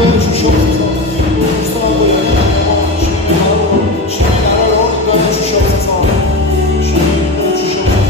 인도해 주시옵소서. 불쌍하고 연약한 주님의 마음으로 주님의 나라로 인도해 주시옵소서. 주님 인도해 주시옵소서.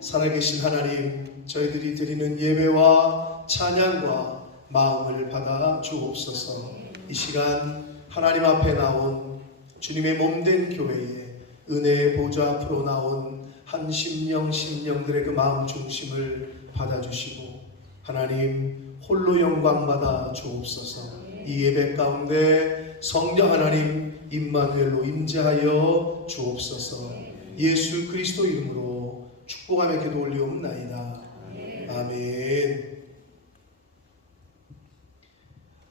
살아계신 하나님, 저희들이 드리는 예배와 찬양과 마음을 받아 주옵소서. 이 시간 하나님 앞에 나온 주님의 몸된 교회에 은혜의 보좌 앞으로 나온 한 심령들의 그 마음 중심을 받아주시고 하나님 홀로 영광 받아 주옵소서. 이 예배 가운데 성령 하나님 임마누엘로 임재하여 주옵소서. 예수 그리스도 이름으로 축복하며 기도 올리옵나이다. 아멘.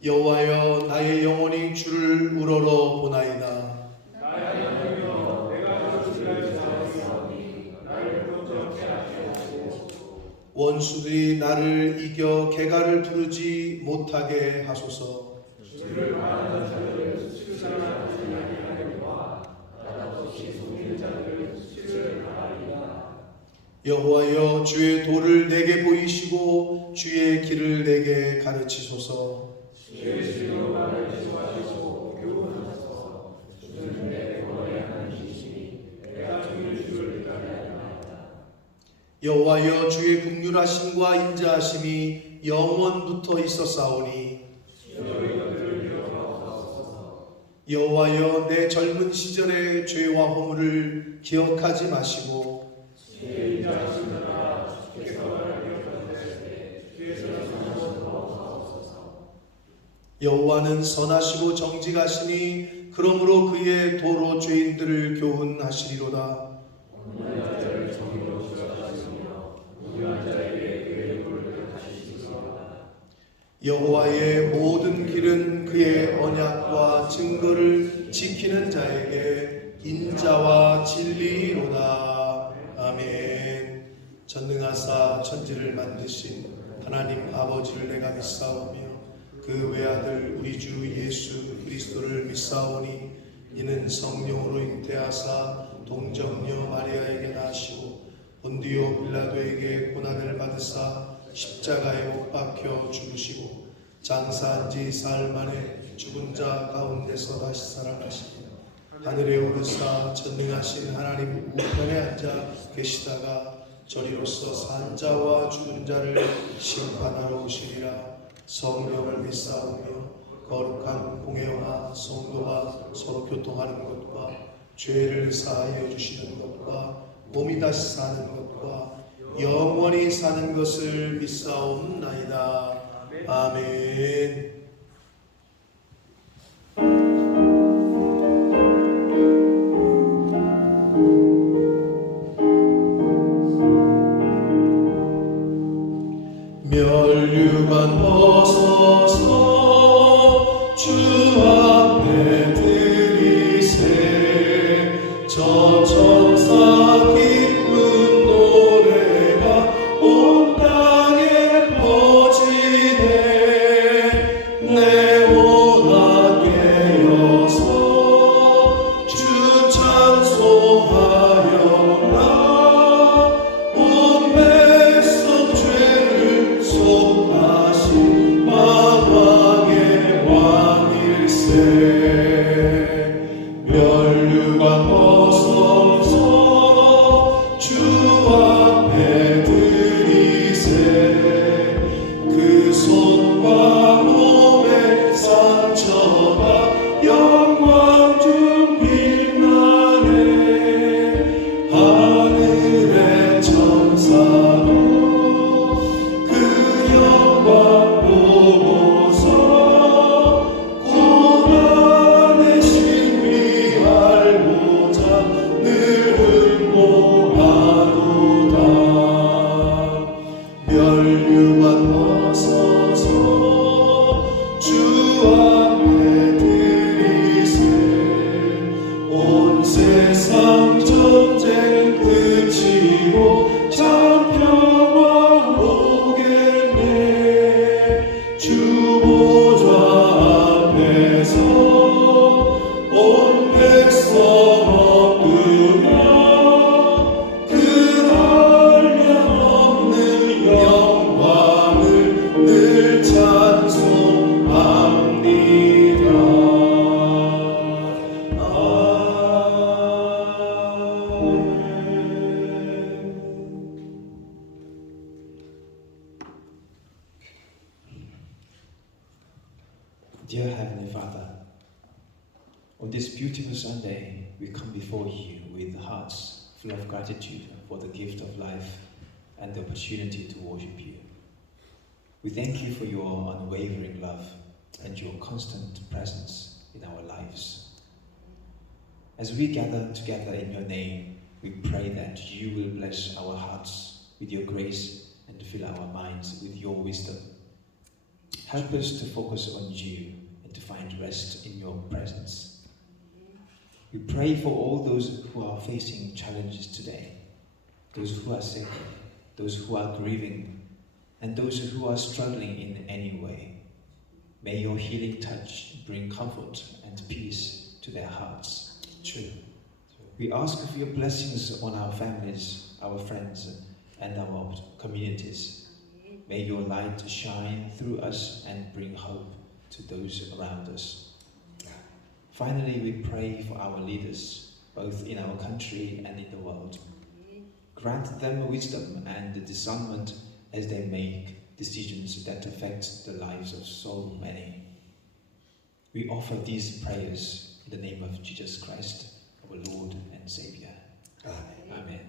여호와여, 나의 영혼이 주를 우러러 보나이다. 원수들이 나를 이겨 개가를 부르지 못하게 하소서. 여호와여, 주의 도를 내게 보이시고 주의 길을 내게 가르치소서. 여호와여, 주의 긍휼하심과 인자하심이 영원부터 있었사오니 여호와여, 내 젊은 시절의 죄와 허물을 기억하지 마시고 여호와는 선하시고 정직하시니 그러므로 그의 도로 죄인들을 교훈하시리로다. 여호와의 모든 길은 그의 언약과 증거를 지키는 자에게 인자와 진리로다. 아멘. 전능하사 천지를 만드신 하나님 아버지를 내가 믿사오며 그 외아들 우리 주 예수 그리스도를 믿사오니 이는 성령으로 잉태하사 동정녀 마리아에게 나시고 본디오 빌라도에게 고난을 받으사 십자가에 못 박혀 죽으시고 장사한 지 사흘 만에 죽은 자 가운데서 다시 살아나시니 하늘에 오르사 전능하신 하나님 우편에 앉아 계시다가 저리로서 산 자와 죽은 자를 심판하러 오시리라. 성령을 믿사오며 거룩한 공회와 성도와 서로 교통하는 것과 죄를 사하여 주시는 것과 몸이 다시 사는 것과 영원히 사는 것을 믿사옵나이다. 아멘. 멸류관 벗어서 주 앞에 드리세. 저 천사 기쁜 노래가 온 땅에 퍼지네. 내 오나 깨어서 주 찬송하여라. 온 백성 죄를 속하신 만왕의 왕일세. 멸류관 벗어서 주 앞에 드리세. 그 손과 몸의 상처가 영광 중 빛나네. 하늘의 천사도 그 영광 보고서 고난의 신비 알고자 늘 흠모하도다. 멸류관 벗어서 주 앞에 드리세. 온 세상 전쟁 그치고 참 평화 오겠네. 주 보좌 앞에서 온 백성 엎드려 그 한량없는 영광을 늘 찬송합니다. Dear Heavenly Father, on this beautiful Sunday, we come before you with hearts full of gratitude for the gift of life and the opportunity to worship you. We thank you for your unwavering love and your constant presence in our lives. As we gather together in your name, we pray that you will bless our hearts with your grace and fill our minds with your wisdom. Help us to focus on you and to find rest in your presence. We pray for all those who are facing challenges today, those who are sick, those who are grieving, and those who are struggling in any way. May your healing touch bring comfort and peace to their hearts. We ask for your blessings on our families, our friends, and our communities. May your light shine through us and bring hope to those around us. Finally, we pray for our leaders, both in our country and in the world. Grant them wisdom and discernment as they make decisions that affect the lives of so many. We offer these prayers in the name of Jesus Christ, our Lord and Savior. Amen.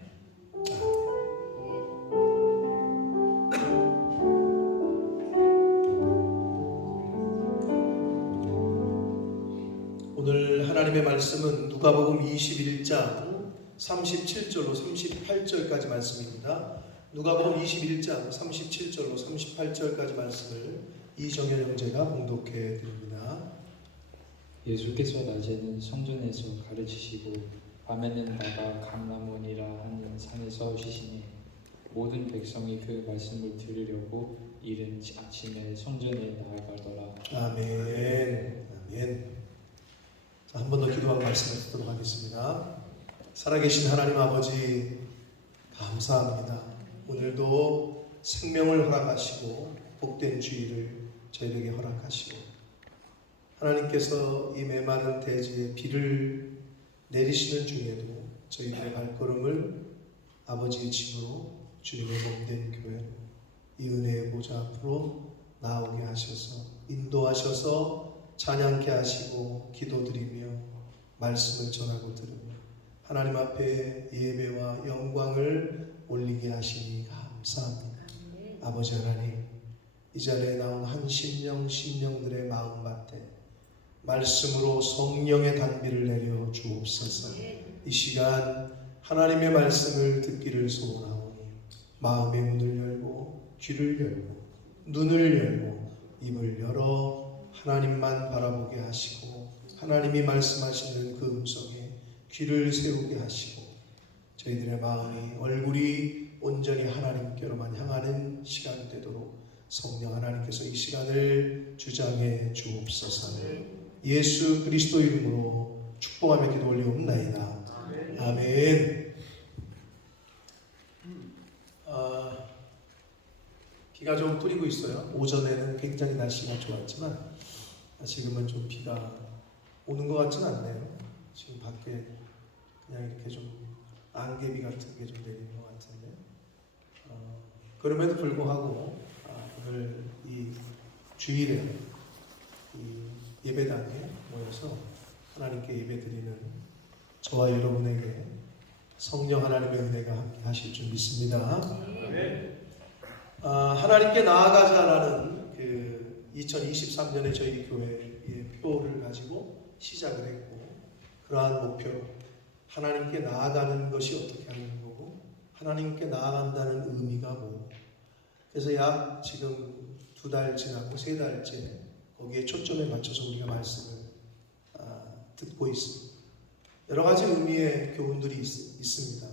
오늘 하나님의 말씀은 누가복음 21장 37절로 38절까지 말씀입니다. 누가복음 21장 37절로 38절까지 말씀을 이정현 형제가 봉독해 드립니다. 예수께서 낮에는 성전에서 가르치시고 밤에는 나가 감람원이라 하는 산에서 쉬시니 모든 백성이 그 말씀을 들으려고 이른 아침에 성전에 나아가더라. 아멘. 아멘. 자, 한 번 더 기도하고 말씀을 듣도록 하겠습니다. 살아계신 하나님 아버지 감사합니다. 오늘도 생명을 허락하시고 복된 주일을 저희에게 허락하시고 하나님께서 이 메마른 대지에 비를 내리시는 중에도 저희들의 발걸음을 아버지의 집으로 주님의 몸된 교회로 이 은혜의 보좌 앞으로 나오게 하셔서 인도하셔서 찬양케 하시고 기도드리며 말씀을 전하고 들으며 하나님 앞에 예배와 영광을 올리게 하시니 감사합니다. 아버지 하나님, 이 자리에 나온 한 심령들의 마음밭에 말씀으로 성령의 단비를 내려 주옵소서. 이 시간 하나님의 말씀을 듣기를 소원하오니 마음의 문을 열고 귀를 열고 눈을 열고 입을 열어 하나님만 바라보게 하시고 하나님이 말씀하시는 그 음성에 귀를 세우게 하시고 저희들의 마음이 얼굴이 온전히 하나님께로만 향하는 시간이 되도록 성령 하나님께서 이 시간을 주장해 주옵소서. 예수 그리스도 이름으로 축복하며 기도 올리옵나이다. 아멘. 비가 좀 뿌리고 있어요. 오전에는 굉장히 날씨가 좋았지만 지금은 좀 비가 오는 것 같지는 않네요. 지금 밖에 그냥 이렇게 좀 안개비 같은 게 좀 내리는 것 같은데 그럼에도 불구하고 오늘 이 주일에 이 예배당에 모여서 하나님께 예배드리는 저와 여러분에게 성령 하나님의 은혜가 함께 하실 줄 믿습니다. 하나님께 나아가자라는 그 2023년에 저희 교회의 표를 가지고 시작을 했고 그러한 목표로 하나님께 나아가는 것이 어떻게 하는 거고 하나님께 나아간다는 의미가 뭐 그래서 약 지금 2달 지나고 3달째 거기에 초점에 맞춰서 우리가 말씀을 듣고 있습니다. 여러 가지 의미의 교훈들이 있습니다.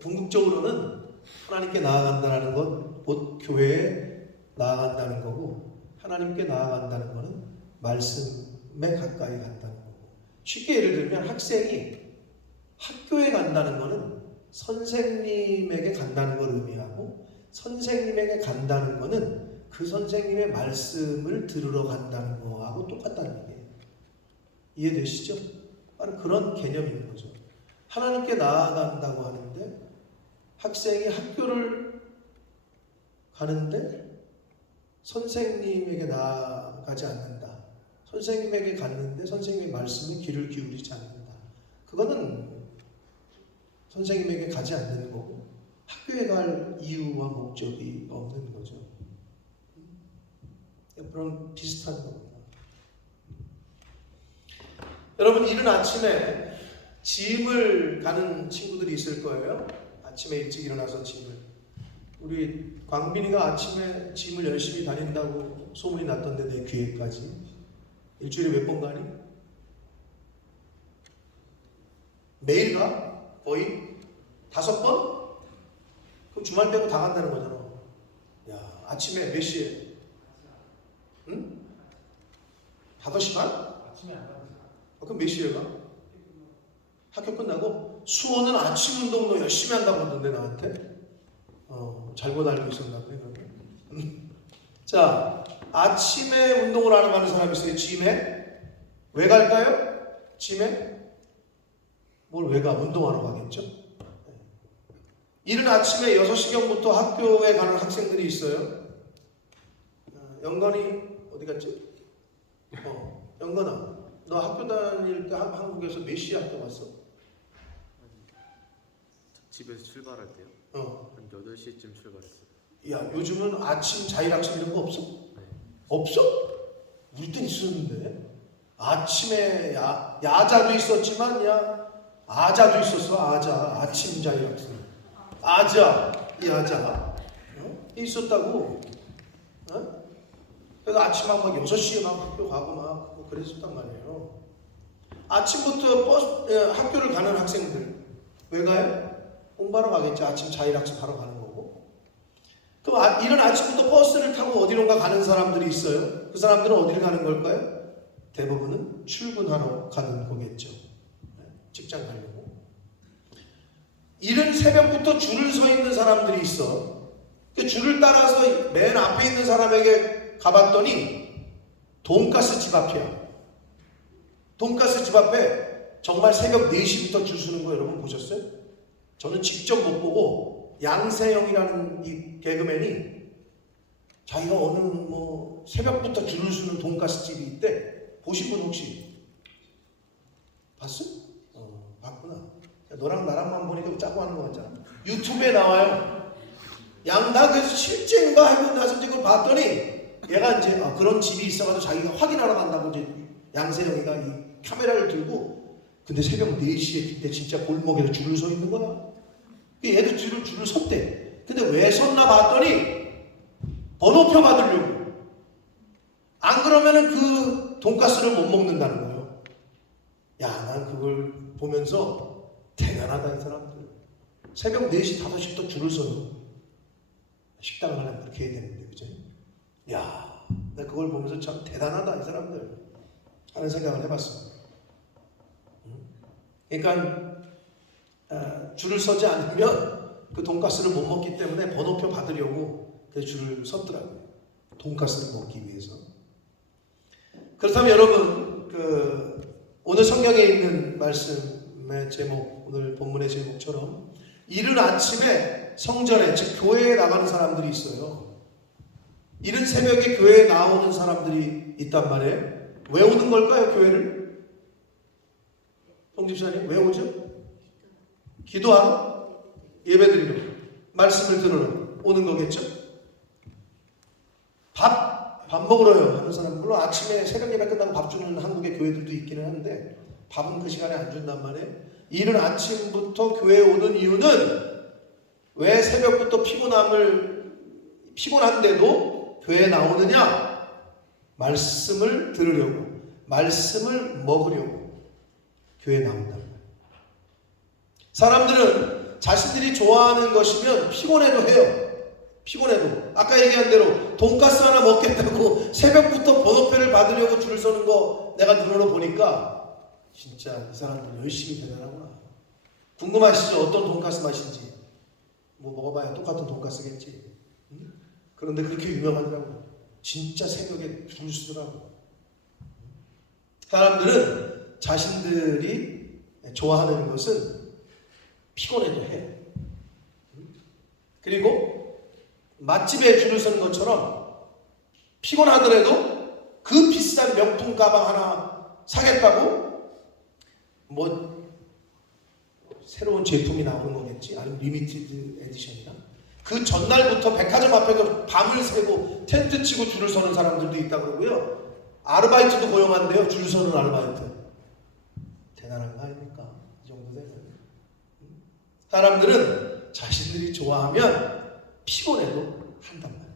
궁극적으로는 하나님께 나아간다는 것, 곧 교회에 나아간다는 거고 하나님께 나아간다는 것은 말씀에 가까이 간다는 거고 쉽게 예를 들면 학생이 학교에 간다는 것은 선생님에게 간다는 걸 의미하고 선생님에게 간다는 것은 그 선생님의 말씀을 들으러 간다는 거하고 똑같다는 얘기예요. 이해되시죠? 바로 그런 개념인 거죠. 하나님께 나아간다고 하는데 학생이 학교를 가는데 선생님에게 나아가지 않는다. 선생님에게 갔는데 선생님의 말씀에 귀를 기울이지 않는다. 그거는 선생님에게 가지 않는 거고 학교에 갈 이유와 목적이 없는 거죠. 그런 비슷한 겁니다. 여러분 이른 아침에 짐을 가는 친구들이 있을 거예요. 아침에 일찍 일어나서 짐을. 우리 광빈이가 아침에 짐을 열심히 다닌다고 소문이 났던데 내 귀에까지. 일주일에 몇 번 가니? 매일 가? 거의? 5번? 그럼 주말 빼고 다 간다는 거잖아. 야, 아침에 몇 시에? 응? 5시 반? 아침에 안 가요. 그럼 몇 시에 가? 학교 끝나고? 수호는 아침 운동 너 열심히 한다고 하던데 나한테? 잘못 알고 있었나 보네 그러면. 자, 아침에 운동을 하러 가는 사람이 있어요. 짐에? 왜 갈까요? 짐에? 뭘 왜 가? 운동하러 가겠죠? 이른 아침에 6시경부터 학교에 가는 학생들이 있어요. 영건이 어디 갔지? 영건아, 너 학교 다닐 때 한국에서 몇 시에 학교 왔어? 집에서 출발할 때요? 한 8시쯤 출발했어요. 야, 요즘은 아침 자율 학습 이런 거 없어? 네. 없어? 우리 땐 있었는데. 아침에 야자도 있었지만 아자도 있었어. 아자, 아침 자율 학습. 아자, 이 아자 있었다고. 그래서 아침 막 6시에 막 학교 가고 막 그랬었단 말이에요. 아침부터 학교를 가는 학생들 왜 가요? 공부하러 가겠죠. 아침 자율학습하러 가는 거고. 그럼 이런 아침부터 버스를 타고 어디론가 가는 사람들이 있어요. 그 사람들은 어디를 가는 걸까요? 대부분은 출근하러 가는 거겠죠. 직장 가려고. 이른 새벽부터 줄을 서 있는 사람들이 있어. 그 줄을 따라서 맨 앞에 있는 사람에게 가봤더니 돈가스 집 앞이야. 돈가스 집 앞에 정말 새벽 4시부터 줄 서는 거 여러분 보셨어요? 저는 직접 못 보고 양세형이라는 이 개그맨이 자기가 어느 새벽부터 줄을 서는 돈가스 집이 있대. 보신 분 혹시 봤어? 봤구나. 너랑 나랑만 보니까 짜고 하는 거 같잖아. 유튜브에 나와요. 양다 그래서 실제인가 하고 나서 이제 그걸 봤더니 얘가 이제 그런 집이 있어가지고 자기가 확인하러 간다고 이제 양세형이가 이 카메라를 들고 근데 새벽 4시에 그때 진짜 골목에서 줄을 서 있는 거야. 얘도 줄을 섰대. 근데 왜 섰나 봤더니 번호표 받으려고. 안 그러면은 그 돈가스를 못 먹는다는 거예요. 야, 난 그걸 보면서 대단하다 이 사람들. 새벽 4시, 5시부터 줄을 서는 식당을 하려면 그렇게 해야 되는데, 그죠? 야, 나 그걸 보면서 참 대단하다 이 사람들 하는 생각을 해봤어. 그러니까 줄을 서지 않으면 그 돈가스를 못 먹기 때문에 번호표 받으려고 그 줄을 섰더라고요. 돈가스를 먹기 위해서. 그렇다면 여러분, 오늘 성경에 있는 말씀의 제목, 오늘 본문의 제목처럼 이른 아침에 성전에, 즉 교회에 나가는 사람들이 있어요. 이른 새벽에 교회에 나오는 사람들이 있단 말이에요. 왜 오는 걸까요, 교회를? 홍집사님, 왜 오죠? 기도하러, 예배드리러, 말씀을 들으러 오는 거겠죠? 밥 먹으러요 하는 사람, 물론 아침에 새벽 예배 끝나고 밥 주는 한국의 교회들도 있기는 한데 밥은 그 시간에 안 준단 말이에요. 이른 아침부터 교회에 오는 이유는 왜 새벽부터 피곤한데도 교회에 나오느냐? 말씀을 들으려고, 말씀을 먹으려고 교회에 나온다. 사람들은 자신들이 좋아하는 것이면 피곤해도 해요. 피곤해도. 아까 얘기한 대로 돈가스 하나 먹겠다고 새벽부터 번호표를 받으려고 줄 서는 거 내가 눈으로 보니까 진짜 이 사람들 열심히 대단하구나. 궁금하시죠? 어떤 돈가스 맛인지. 먹어봐야 똑같은 돈가스겠지. 그런데 그렇게 유명하더라고요. 진짜 새벽에 줄 서더라고요. 사람들은 자신들이 좋아하는 것은 피곤해도 해요. 그리고 맛집에 줄을 서는 것처럼 피곤하더라도 그 비싼 명품 가방 하나 사겠다고 새로운 제품이 나오는 거겠지. 아니면 리미티드 에디션이나 그 전날부터 백화점 앞에서 밤을 새고 텐트 치고 줄을 서는 사람들도 있다고 그러고요. 아르바이트도 고용한대요. 줄 서는 아르바이트. 대단한 거 아닙니까? 이 정도 되면. 사람들은 자신들이 좋아하면 피곤해도 한단 말이에요.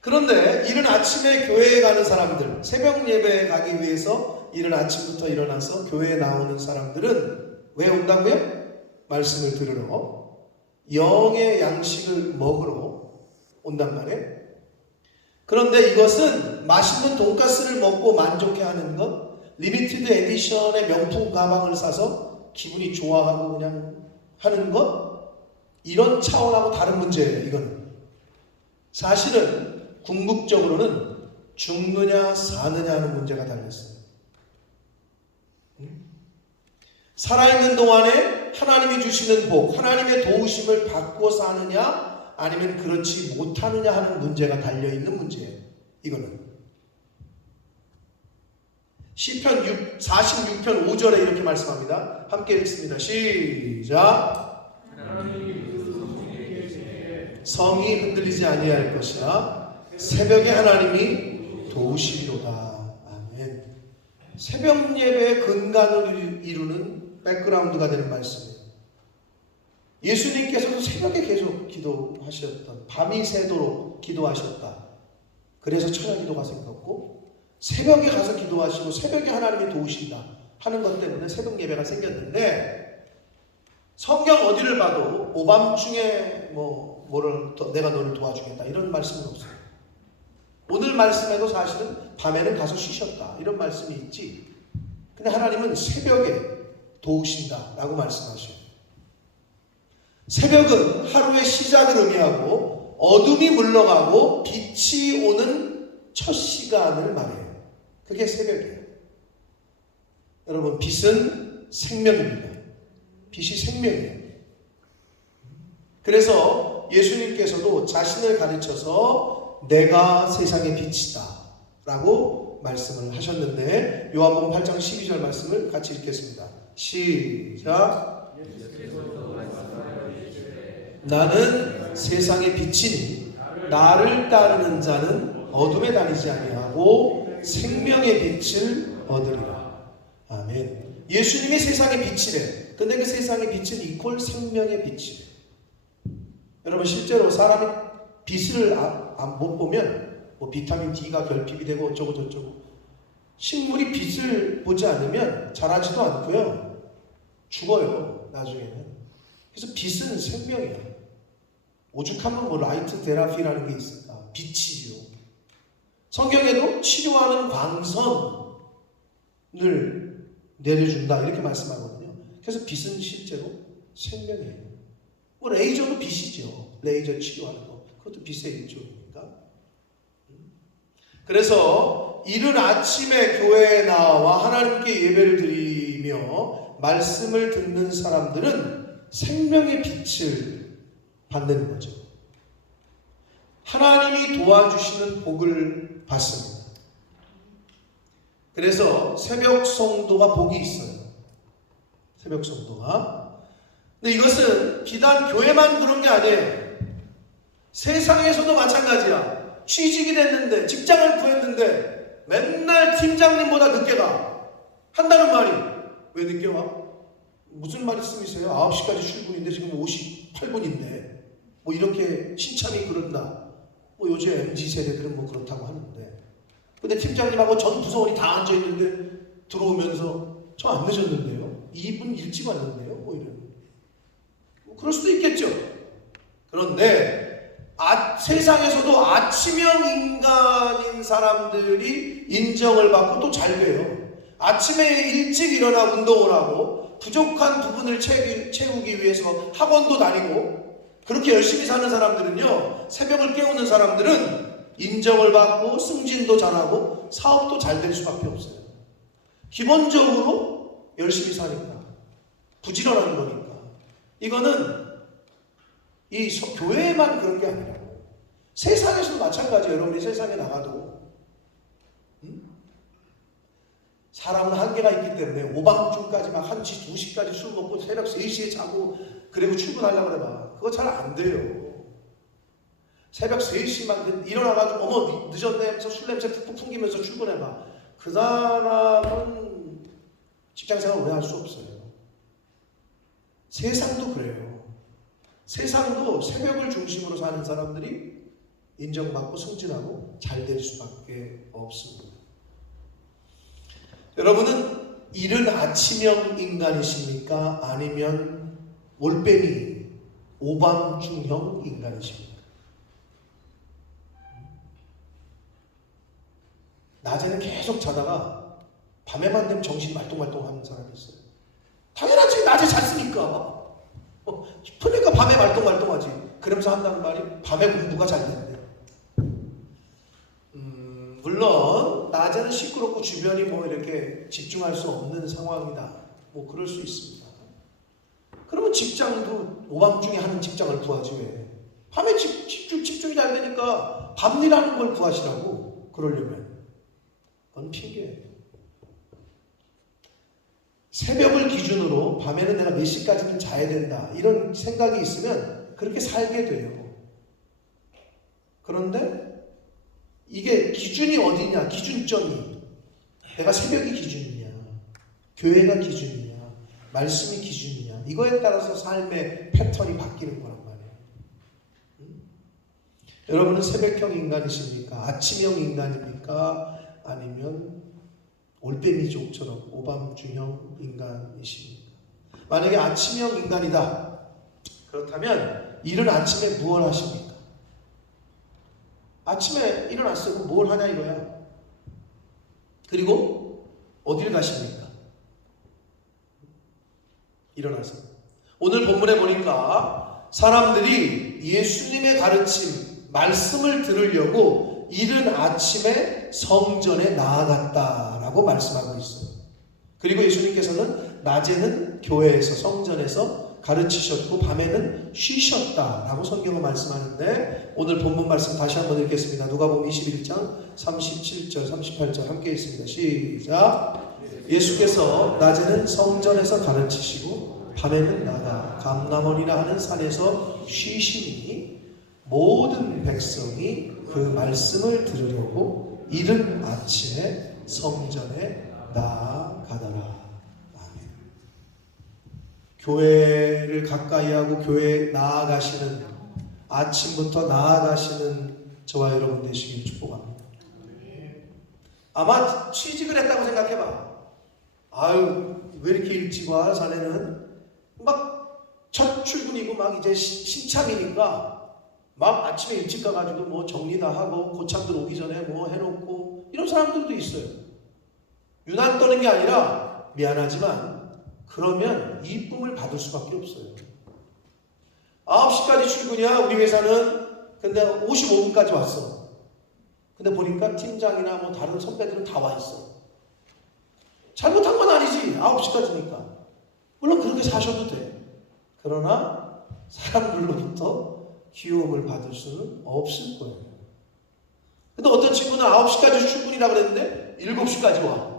그런데 이른 아침에 교회에 가는 사람들, 새벽 예배에 가기 위해서 이른 아침부터 일어나서 교회에 나오는 사람들은 왜 온다고요? 말씀을 들으러, 영의 양식을 먹으러 온단 말이에요. 그런데 이것은 맛있는 돈가스를 먹고 만족해하는 것, 리미티드 에디션의 명품 가방을 사서 기분이 좋아하고 그냥 하는 것, 이런 차원하고 다른 문제예요. 이건 사실은 궁극적으로는 죽느냐 사느냐 하는 문제가 달렸어요. 살아있는 동안에 하나님이 주시는 복, 하나님의 도우심을 받고 사느냐 아니면 그렇지 못하느냐 하는 문제가 달려있는 문제예요. 이거는 시편 46편 5절에 이렇게 말씀합니다. 함께 읽습니다. 시작. 성이 흔들리지 아니할 것이라 새벽에 하나님이 도우시리로다. 아멘. 새벽 예배의 근간을 이루는 백그라운드가 되는 말씀이에요. 예수님께서도 새벽에 계속 기도하셨던, 밤이 새도록 기도하셨다. 그래서 철야기도가 생겼고 새벽에 가서 기도하시고 새벽에 하나님이 도우신다 하는 것 때문에 새벽 예배가 생겼는데 성경 어디를 봐도 오밤중에 내가 너를 도와주겠다 이런 말씀은 없어요. 오늘 말씀에도 사실은 밤에는 가서 쉬셨다 이런 말씀이 있지. 근데 하나님은 새벽에 도우신다 라고 말씀하셔요. 새벽은 하루의 시작을 의미하고 어둠이 물러가고 빛이 오는 첫 시간을 말해요. 그게 새벽이에요. 여러분, 빛은 생명입니다. 빛이 생명이에요. 그래서 예수님께서도 자신을 가르쳐서 내가 세상의 빛이다 라고 말씀을 하셨는데 요한복음 8장 12절 말씀을 같이 읽겠습니다. 시작. 나는 세상의 빛이니 나를 따르는 자는 어둠에 다니지 아니하고 생명의 빛을 얻으리라. 아멘. 예수님이 세상의 빛이래. 근데 그 세상의 빛은 이퀄 생명의 빛이래. 여러분, 실제로 사람이 빛을 못 보면 비타민 D가 결핍이 되고 어쩌고 저쩌고, 식물이 빛을 보지 않으면 자라지도 않고요, 죽어요 나중에는. 그래서 빛은 생명이야. 오죽하면 라이트 테라피라는 게 있을까? 빛이요. 성경에도 치료하는 광선을 내려준다 이렇게 말씀하거든요. 그래서 빛은 실제로 생명이에요. 레이저도 빛이죠. 레이저 치료하는 거, 그것도 빛의 일종이니까. 그래서 이른 아침에 교회에 나와 하나님께 예배를 드리며 말씀을 듣는 사람들은 생명의 빛을 받는 거죠. 하나님이 도와주시는 복을 받습니다. 그래서 새벽 성도가 복이 있어요. 새벽 성도가. 근데 이것은 비단 교회만 그런 게 아니에요. 세상에서도 마찬가지야. 취직이 됐는데, 직장을 구했는데 맨날 팀장님보다 늦게 가. 한다는 말이 왜 늦게 와? 무슨 말씀이세요? 9시까지 출근인데 지금 58분인데 이렇게 신참이 그런다. 요즘 MZ세대들은 그렇다고 하는데, 근데 팀장님하고 전 부서원이 다 앉아있는데 들어오면서 저 안 늦었는데요? 2분 일찍 왔는데요? 이런. 그럴 수도 있겠죠. 그런데 세상에서도 아침형 인간인 사람들이 인정을 받고 또 잘 돼요. 아침에 일찍 일어나 운동을 하고 부족한 부분을 채우기 위해서 학원도 다니고 그렇게 열심히 사는 사람들은요, 새벽을 깨우는 사람들은 인정을 받고 승진도 잘하고 사업도 잘 될 수밖에 없어요. 기본적으로 열심히 사니까, 부지런한 거니까. 이거는 이 교회에만 그런 게 아니라고. 세상에서도 마찬가지예요. 여러분이 세상에 나가도 사람은 한계가 있기 때문에 오밤중까지 막 1시, 2시까지 술 먹고 새벽 3시에 자고 그리고 출근하려고 해봐. 그거 잘 안 돼요. 새벽 3시만 일어나가지고 어머 늦었네 하면서 술 냄새 푹푹 풍기면서 출근해봐. 그 사람은 직장생활 오래 할 수 없어요. 세상도 그래요. 세상도 새벽을 중심으로 사는 사람들이 인정받고 승진하고 잘 될 수밖에 없습니다. 여러분은 이른 아침형 인간이십니까? 아니면 올빼미 오밤중형 인간이십니까? 낮에는 계속 자다가 밤에만 되면 정신이 말똥말똥하는 사람이 있어요. 당연하지, 낮에 잤으니까. 그러니까 밤에 말똥말똥하지. 그러면서 한다는 말이 밤에 공부가 잘 되는데. 물론 낮에는 시끄럽고 주변이 이렇게 집중할 수 없는 상황이다. 그럴 수 있습니다. 그러면 직장도 오밤중에 하는 직장을 구하지 왜? 밤에 집중이 잘 되니까 밤일하는 걸 구하시라고. 그러려면 그건 핑계예요. 새벽을 기준으로 밤에는 내가 몇 시까지는 자야 된다 이런 생각이 있으면 그렇게 살게 돼요. 그런데 이게 기준이 어디냐? 기준점이 내가 새벽이 기준이냐, 교회가 기준이냐, 말씀이 기준이냐, 이거에 따라서 삶의 패턴이 바뀌는 거란 말이에요. 여러분은 새벽형 인간이십니까? 아침형 인간입니까? 아니면 올빼미족처럼 오밤중형 인간이십니까? 만약에 아침형 인간이다. 그렇다면 이른 아침에 무엇 하십니까? 아침에 일어났어요. 그럼 뭘 하냐 이거야. 그리고 어딜 가십니까? 일어나서. 오늘 본문에 보니까 사람들이 예수님의 가르침, 말씀을 들으려고 이른 아침에 성전에 나아갔다라고 말씀하고 있어요. 그리고 예수님께서는 낮에는 교회에서 성전에서 가르치셨고 밤에는 쉬셨다라고 성경은 말씀하는데 오늘 본문 말씀 다시 한번 읽겠습니다. 누가복음 21장 37절 38절 함께 읽습니다. 시작. 예수께서 낮에는 성전에서 가르치시고 밤에는 나가 감람원이라 하는 산에서 쉬시니 모든 백성이 그 말씀을 들으려고 이른 아침에 성전에 나아가더라. 교회를 가까이하고 교회에 나아가시는 아침부터 나아가시는 저와 여러분 되시길 축복합니다. 아마 취직을 했다고 생각해봐. 아유 왜 이렇게 일찍 와 자네는 막 첫 출근이고 막 이제 신참이니까 막 아침에 일찍 가가지고 뭐 정리 다 하고 고참들 오기 전에 뭐 해놓고 이런 사람들도 있어요. 유난 떠는 게 아니라 미안하지만 그러면 이쁨을 받을 수밖에 없어요. 9시까지 출근이야 우리 회사는. 근데 55분까지 왔어. 근데 보니까 팀장이나 뭐 다른 선배들은 다 와 있어. 잘못한 건 아니지. 9시까지니까. 물론 그렇게 사셔도 돼. 그러나 사람들로부터 귀여움을 받을 수는 없을 거예요. 근데 어떤 친구는 9시까지 출근이라고 그랬는데 7시까지 와.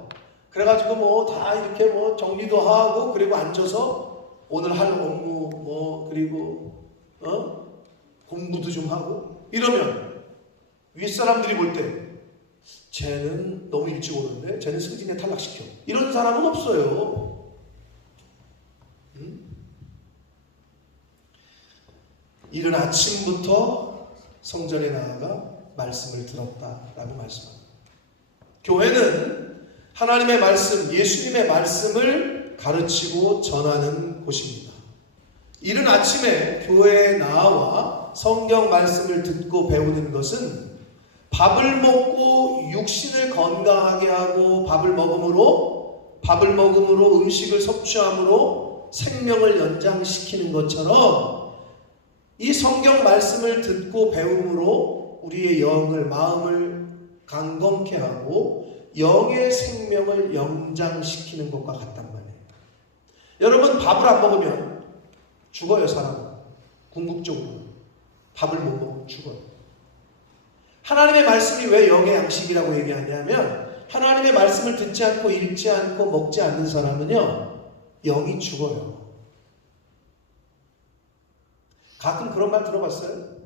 그래가지고 뭐 다 이렇게 뭐 정리도 하고 그리고 앉아서 오늘 할 업무 뭐 그리고 공부도 좀 하고 이러면 윗사람들이 볼 때 쟤는 너무 일찍 오는데 쟤는 승진에 탈락시켜. 이런 사람은 없어요. 이른 아침부터 성전에 나아가 말씀을 들었다라고 말씀합니다. 교회는 하나님의 말씀, 예수님의 말씀을 가르치고 전하는 곳입니다. 이른 아침에 교회에 나와 성경 말씀을 듣고 배우는 것은 밥을 먹고 육신을 건강하게 하고 밥을 먹음으로 음식을 섭취함으로 생명을 연장시키는 것처럼 이 성경 말씀을 듣고 배움으로 우리의 영을 마음을 강건케 하고 영의 생명을 연장시키는 것과 같단 말이에요. 여러분 밥을 안 먹으면 죽어요. 사람은 궁극적으로 밥을 못 먹으면 죽어요. 하나님의 말씀이 왜 영의 양식이라고 얘기하냐면 하나님의 말씀을 듣지 않고 읽지 않고 먹지 않는 사람은요 영이 죽어요. 가끔 그런 말 들어봤어요?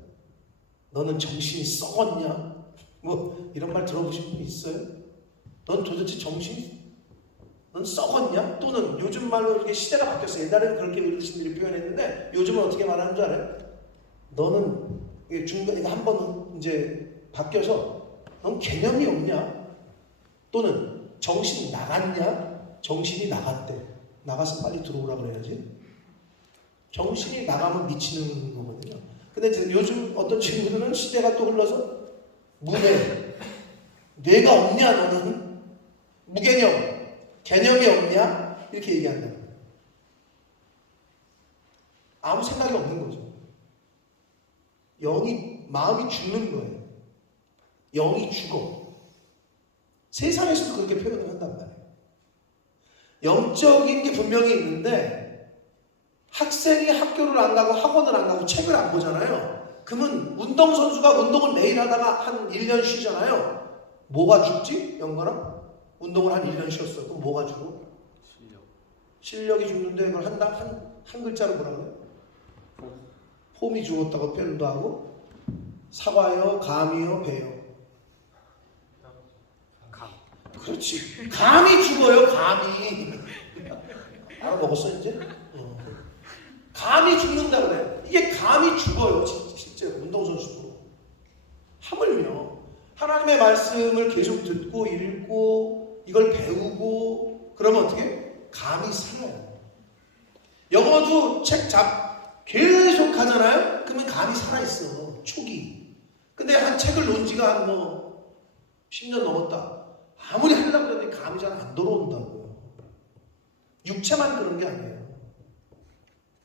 너는 정신이 썩었냐? 뭐 이런 말 들어보신 분 있어요? 넌 도대체 넌 썩었냐? 또는 요즘 말로 이렇게 시대가 바뀌었어요. 옛날에는 그렇게 어르신들이 표현했는데 요즘은 어떻게 말하는 줄 알아요? 너는 중간에 한 번은 이제 바뀌어서 넌 개념이 없냐? 또는 정신이 나갔냐? 정신이 나갔대. 나가서 빨리 들어오라 그래야지. 정신이 나가면 미치는 거거든요. 근데 요즘 어떤 친구들은 시대가 또 흘러서 무뇌. 뇌가 없냐 너는? 무개념. 개념이 없냐? 이렇게 얘기한다. 아무 생각이 없는 거죠. 마음이 죽는 거예요. 영이 죽어. 세상에서도 그렇게 표현을 한단 말이에요. 영적인 게 분명히 있는데 학생이 학교를 안 가고 학원을 안 가고 책을 안 보잖아요. 그러면 운동선수가 운동을 매일 하다가 한 1년 쉬잖아요. 뭐가 죽지? 영건아? 운동을 한 1년 쉬었어. 그럼 뭐가 죽어? 실력이 죽는데 그걸 한 글자로 뭐라 그래요? 폼이 죽었다고 표현도 하고 사과요, 감이요, 배요. 감. 그렇지. 감이 죽어요. 감이. 알아먹었어 이제? 감이 죽는다 그래. 이게 감이 죽어요. 실제로 운동선수도. 하물며 하나님의 말씀을 계속 듣고 읽고 이걸 배우고 그러면 어떻게? 감이 살아요. 영어도 계속 하잖아요? 그러면 감이 살아있어. 초기. 근데 한 책을 논 지가 한 10년 넘었다. 아무리 하려고 해도 감이 잘 안 돌아온다고요. 육체만 그런 게 아니에요.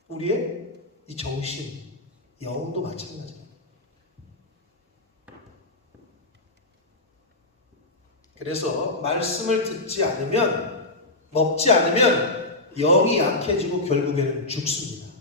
우리의 이 정신, 영도 마찬가지예요. 그래서 말씀을 듣지 않으면, 먹지 않으면 영이 약해지고 결국에는 죽습니다.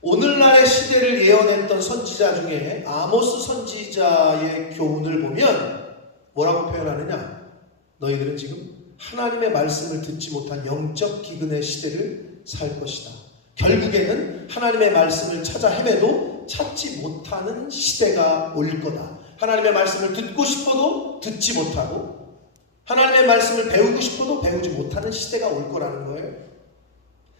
오늘날의 시대를 예언했던 선지자 중에 아모스 선지자의 교훈을 보면 뭐라고 표현하느냐? 너희들은 지금 하나님의 말씀을 듣지 못한 영적 기근의 시대를 살 것이다. 결국에는 하나님의 말씀을 찾아 헤매도 찾지 못하는 시대가 올 거다. 하나님의 말씀을 듣고 싶어도 듣지 못하고 하나님의 말씀을 배우고 싶어도 배우지 못하는 시대가 올 거라는 거예요.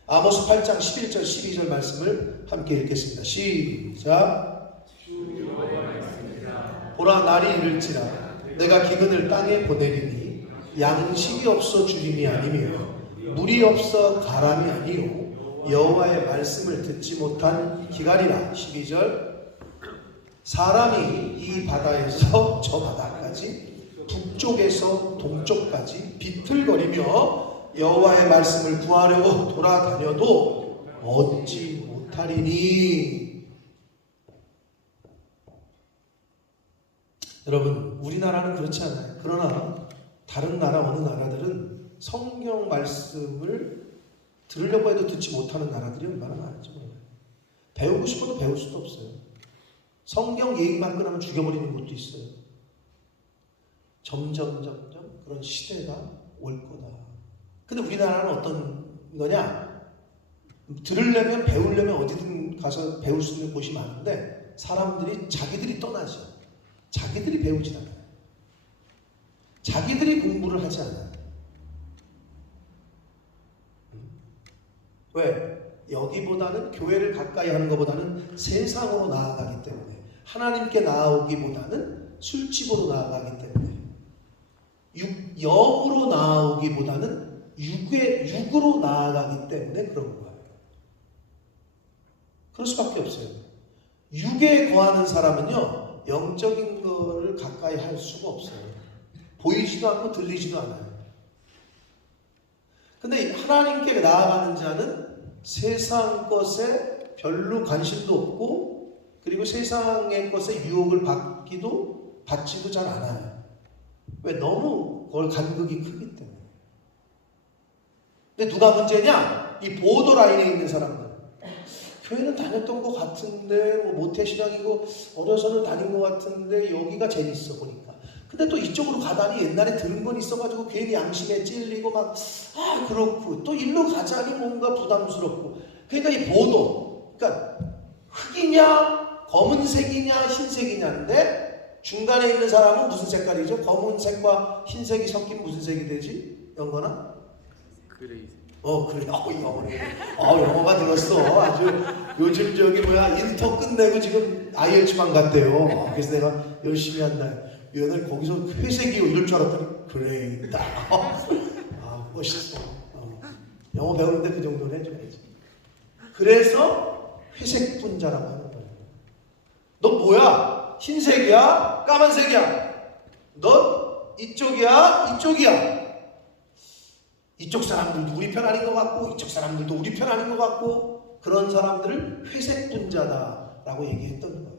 아모스 8장 11절 12절 말씀을 함께 읽겠습니다. 시작. 보라 날이 이를지라 내가 기근을 땅에 보내리니 양식이 없어 죽임이 아니며 물이 없어 가람이 아니요 여호와의 말씀을 듣지 못한 기갈이라. 12절 사람이 이 바다에서 저 바다까지 북쪽에서 동쪽까지 비틀거리며 여호와의 말씀을 구하려고 돌아다녀도 얻지 못하리니. 여러분, 우리나라는 그렇지 않아요. 그러나 다른 나라, 어느 나라들은 성경 말씀을 들으려고 해도 듣지 못하는 나라들이 얼마나 많은지 몰라요. 배우고 싶어도 배울 수도 없어요. 성경 얘기만 꺼내면 죽여버리는 것도 있어요. 점점 그런 시대가 올 거다. 근데 우리나라는 어떤 거냐? 들으려면 배우려면 어디든 가서 배울 수 있는 곳이 많은데 사람들이 자기들이 떠나죠. 자기들이 배우지 않아요. 자기들이 공부를 하지 않아요. 왜? 여기보다는 교회를 가까이 하는 것보다는 세상으로 나아가기 때문에, 하나님께 나아오기보다는 술집으로 나아가기 때문에, 영으로 나아오기보다는 육으로 나아가기 때문에 그런 거예요. 그럴 수밖에 없어요. 육에 거하는 사람은요, 영적인 거를 가까이 할 수가 없어요. 보이지도 않고 들리지도 않아요. 근데 하나님께 나아가는 자는 세상 것에 별로 관심도 없고, 그리고 세상의 것에 유혹을 받지도 잘 않아요. 왜? 너무 그걸 간극이 크기 때문에. 근데 누가 문제냐? 이 보더라인에 있는 사람들. 교회는 다녔던 것 같은데, 모태신앙이고 어려서는 다닌 것 같은데 여기가 재밌어 보니까. 근데 또 이쪽으로 가다니 옛날에 들은 건 있어가지고 괜히 양심에 찔리고 그렇고, 또 일로 가자니 뭔가 부담스럽고. 그러니까 이 보도, 그러니까 흑이냐 검은색이냐 흰색이냐인데 중간에 있는 사람은 무슨 색깔이죠? 검은색과 흰색이 섞인 무슨 색이 되지? 영건아? 그레이색. 그래. 영어가 들었어. 아주 요즘 인터 끝내고 지금 IELTS만 갔대요. 그래서 내가 열심히 한다. 얘는 거기서 회색이요 이럴 줄 알았더니 그레이다. 멋있어. 영어 배우는데 그 정도는 해줘야지. 그래서 회색 분자라고 하는 거예요. 너 뭐야? 흰색이야? 까만색이야? 너 이쪽이야? 이쪽이야? 이쪽 사람들도 우리 편 아닌 것 같고 이쪽 사람들도 우리 편 아닌 것 같고, 그런 사람들을 회색 분자다라고 얘기했던 거예요.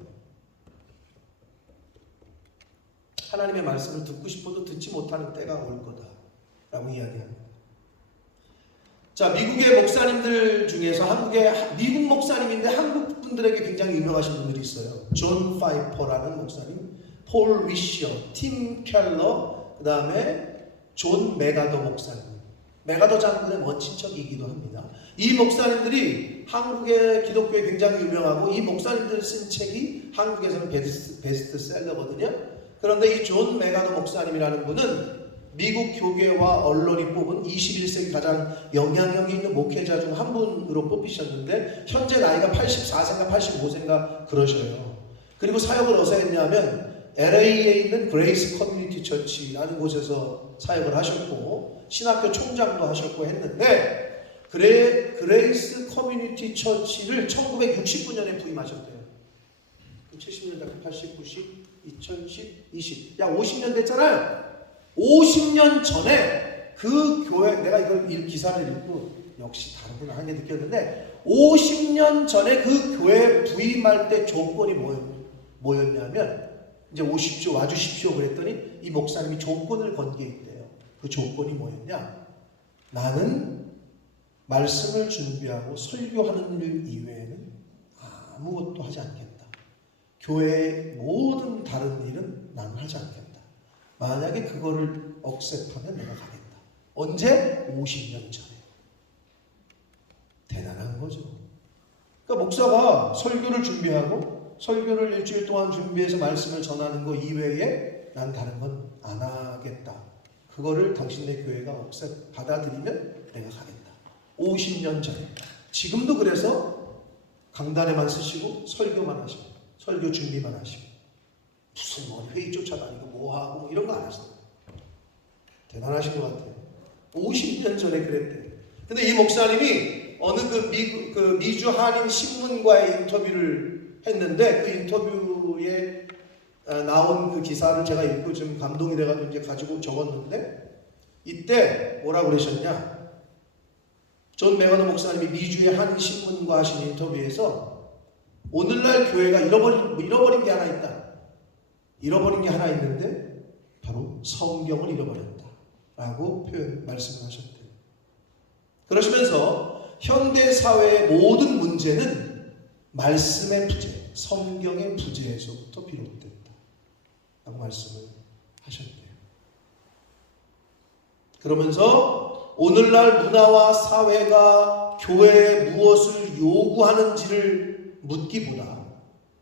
하나님의 말씀을 듣고 싶어도 듣지 못하는 때가 올 거다라고 이야기합니다. 자, 미국의 목사님들 중에서 미국 목사님인데 한국 분들에게 굉장히 유명하신 분들이 있어요. 존 파이퍼라는 목사님, 폴 위셔, 팀 켈러, 그 다음에 존 메가더 목사님. 메가더 장군의 먼 친척이기도 합니다. 이 목사님들이 한국의 기독교에 굉장히 유명하고, 이 목사님들 쓴 책이 한국에서는 베스트셀러거든요. 그런데 이 존 메가더 목사님이라는 분은 미국 교계와 언론이 뽑은 21세기 가장 영향력이 있는 목회자 중 한 분으로 뽑히셨는데, 현재 나이가 84세인가 85세인가 그러셔요. 그리고 사역을 어디서 했냐면 LA에 있는 그레이스 커뮤니티 처치라는 곳에서 사역을 하셨고 신학교 총장도 하셨고 했는데 그레이스 커뮤니티 처치를 1969년에 부임하셨대요. 70년, 80, 90, 2010, 20. 야 50년 됐잖아요. 50년 전에 그 교회, 내가 이 기사를 읽고 역시 다르구나 하는 게 느꼈는데 50년 전에 그 교회 부임할 때 조건이 뭐였냐면 이제 오십시오, 와주십시오 그랬더니 이 목사님이 조건을 건 게 있대요. 그 조건이 뭐였냐? 나는 말씀을 준비하고 설교하는 일 이외에는 아무것도 하지 않겠다. 교회의 모든 다른 일은 나는 하지 않겠다. 만약에 그거를 억셉하면 내가 가겠다. 언제? 50년 전에. 대단한 거죠. 그러니까 목사가 설교를 준비하고 설교를 일주일 동안 준비해서 말씀을 전하는 거 이외에 난 다른 건 안 하겠다. 그거를 당신네 교회가 억셉 받아들이면 내가 가겠다. 50년 전에. 지금도 그래서 강단에만 쓰시고 설교만 하시고 설교 준비만 하시고 무슨 뭐 회의 쫓아다니고 뭐하고 뭐 이런 거 안 하시고 대단하신 것 같아요. 50년 전에 그랬대요. 근데 이 목사님이 어느 그 미주 한인 신문과의 인터뷰를 했는데 그 인터뷰에 나온 그 기사를 제가 읽고 좀 감동이 돼가지고 이제 가지고 적었는데 이때 뭐라 그러셨냐? 존 맥거너 목사님이 미주의 한 신문과 하신 인터뷰에서 오늘날 교회가 잃어버린 게 하나 있다. 잃어버린 게 하나 있는데 바로 성경을 잃어버렸다. 라고 말씀을 하셨대요. 그러시면서 현대 사회의 모든 문제는 말씀의 부재, 성경의 부재에서부터 비롯됐다. 라고 말씀을 하셨대요. 그러면서 오늘날 문화와 사회가 교회에 무엇을 요구하는지를 묻기보다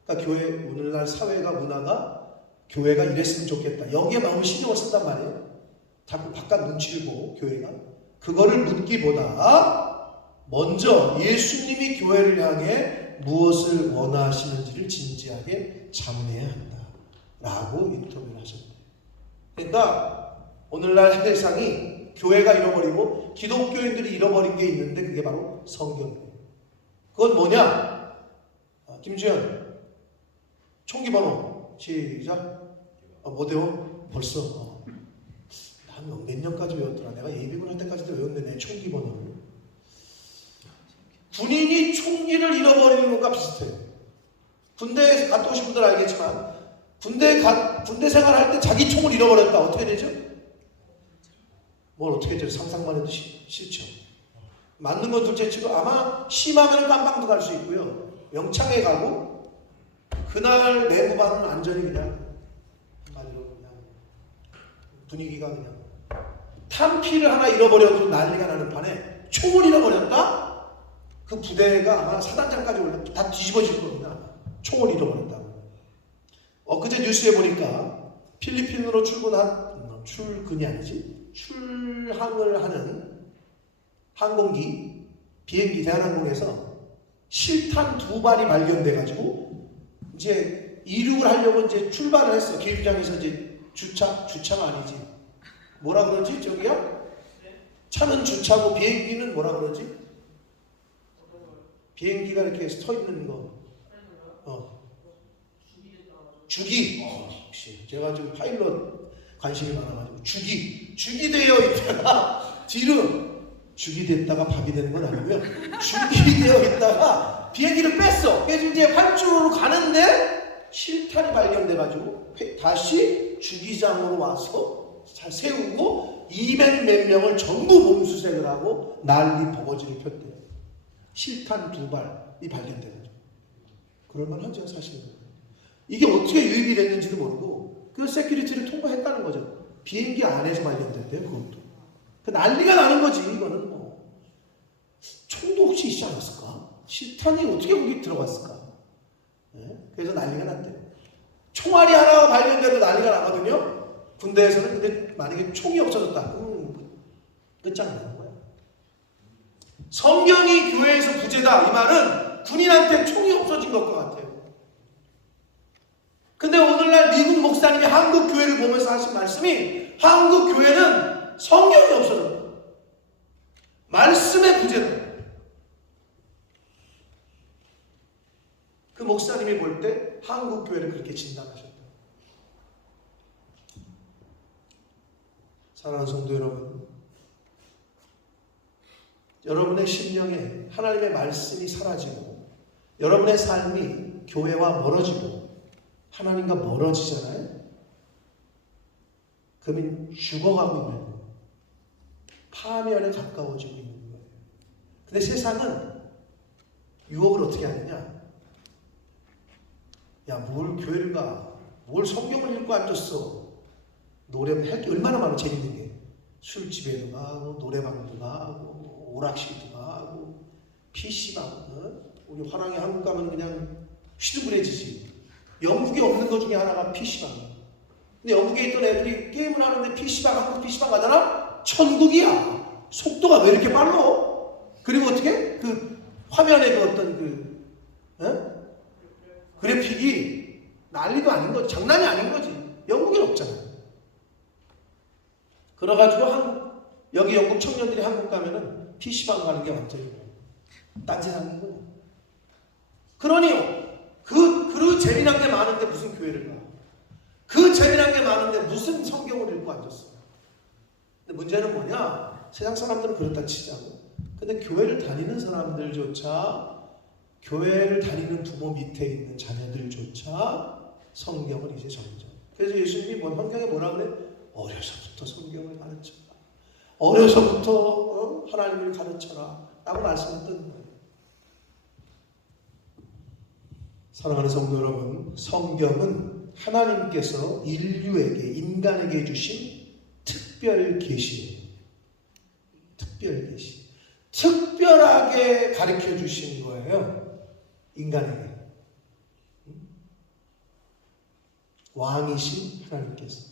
그러니까 오늘날 사회가 문화가 교회가 이랬으면 좋겠다. 여기에 마음 신경을 쓴단 말이에요. 자꾸 바깥 눈치를 보고 교회가 그거를 묻기보다 먼저 예수님이 교회를 향해 무엇을 원하시는지를 진지하게 자문해야 한다. 라고 인터뷰를 하셨대요. 그러니까 오늘날 세상이 교회가 잃어버리고 기독교인들이 잃어버린 게 있는데 그게 바로 성경이에요. 그건 뭐냐? 김주현 총기 번호 시작. 뭐대요? 벌써 난 몇 년까지 외웠더라. 내가 예비군 할 때까지도 외웠는데 내 총기 번호를. 군인이 총기를 잃어버리는 것과 비슷해요. 군대에 갔다 오신 분들 알겠지만 군대 생활할 때 자기 총을 잃어버렸다. 어떻게 되죠? 뭘 어떻게 되죠? 상상만 해도 싫죠. 맞는 건 둘째치고 아마 심하면 깜방도 갈 수 있고요. 영창에 가고 그날 내무반은 안전히 그냥 분위기가 그냥 탄피를 하나 잃어버려도 난리가 나는 판에 총을 잃어버렸다? 그 부대가 아마 사단장까지 올라 다 뒤집어질 겁니다. 총을 잃어버렸다고. 엊그제 뉴스에 보니까 필리핀으로 출근이 아니지 출항을 하는 항공기 비행기 대한항공에서 실탄 2발이 발견돼가지고 이제 이륙을 하려고 이제 출발을 했어. 계기장에서 이제 주차가 아니지. 뭐라 그러지? 저기요? 차는 주차고 비행기는 뭐라 그러지? 비행기가 이렇게 서 있는 거. 주기. 역시 제가 지금 파일럿 관심이 많아가지고 주기 되어 있다가 뒤로 주기 됐다가 밥이 되는 건 아니고요. 주기 되어 있다가 비행기를 뺐어. 그래서 이제 활주로로 가는데 실탄이 발견돼가지고 다시 주기장으로 와서 잘 세우고 200 몇 명을 전부 몸수색을 하고 난리 버거지를 폈대요. 실탄 2발이 발견돼가지고. 그럴만하죠 사실은. 이게 어떻게 유입이 됐는지도 모르고 그 세큐리티를 통과했다는 거죠. 비행기 안에서 발견됐대요. 그것도. 그 난리가 나는 거지. 이거는 뭐 총도 혹시 있지 않았을까? 실탄이 어떻게 거기 들어갔을까? 네? 그래서 난리가 났대요. 총알이 하나가 발견돼도 난리가 나거든요. 군대에서는. 근데 만약에 총이 없어졌다. 그럼 끝장나는 거야. 성경이 교회에서 부재다. 이 말은 군인한테 총이 없어진 것과 같아요. 근데 오늘날 미국 목사님이 한국 교회를 보면서 하신 말씀이 한국 교회는 성경이 없어졌다. 말씀의 부재다. 그 목사님이 볼 때 한국 교회를 그렇게 진단하셨다. 사랑하는 성도 여러분, 여러분의 심령에 하나님의 말씀이 사라지고 여러분의 삶이 교회와 멀어지고 하나님과 멀어지잖아요. 그러면 죽어가고 있는 거예요. 파멸에 가까워지고 있는 거예요. 근데 세상은 유혹을 어떻게 하느냐? 야, 뭘 교회를 가? 뭘 성경을 읽고 앉았어? 노래는 할 게 얼마나 많아. 재밌는 게 술집에도 가고 노래방도 가고 오락실도 가고 PC방, 우리 화랑이 한국 가면 그냥 휘둥그레지지. 영국에 없는 것 중에 하나가 PC방. 근데 영국에 있던 애들이 게임을 하는데 PC방, 한국 PC방 가잖아? 천국이야. 속도가 왜 이렇게 빨라? 그리고 어떻게? 그 화면에 그 어떤 그래픽이 난리도 아닌 거지. 장난이 아닌 거지. 영국엔 없잖아. 그래가지고 여기 영국 청년들이 한국 가면은 PC방 가는 게 완전히 딴짓하는 거예요. 그러니요. 그 재미난 게 많은데 무슨 교회를 가? 그 재미난 게 많은데 무슨 성경을 읽고 앉았어? 근데 문제는 뭐냐? 세상 사람들은 그렇다 치자고. 근데 교회를 다니는 사람들조차, 교회를 다니는 부모 밑에 있는 자녀들조차 성경을 이제 점점. 그래서 예수님이 성경에 뭐라 그래? 어려서부터 성경을 가르쳐라. 어려서부터 하나님을 가르쳐라. 라고 말씀했던 거예요. 사랑하는 성도 여러분, 성경은 하나님께서 인류에게, 인간에게 주신 특별 계시예요. 특별 계시. 특별하게 가르쳐 주신 거예요. 인간에게. 왕이신 하나님께서.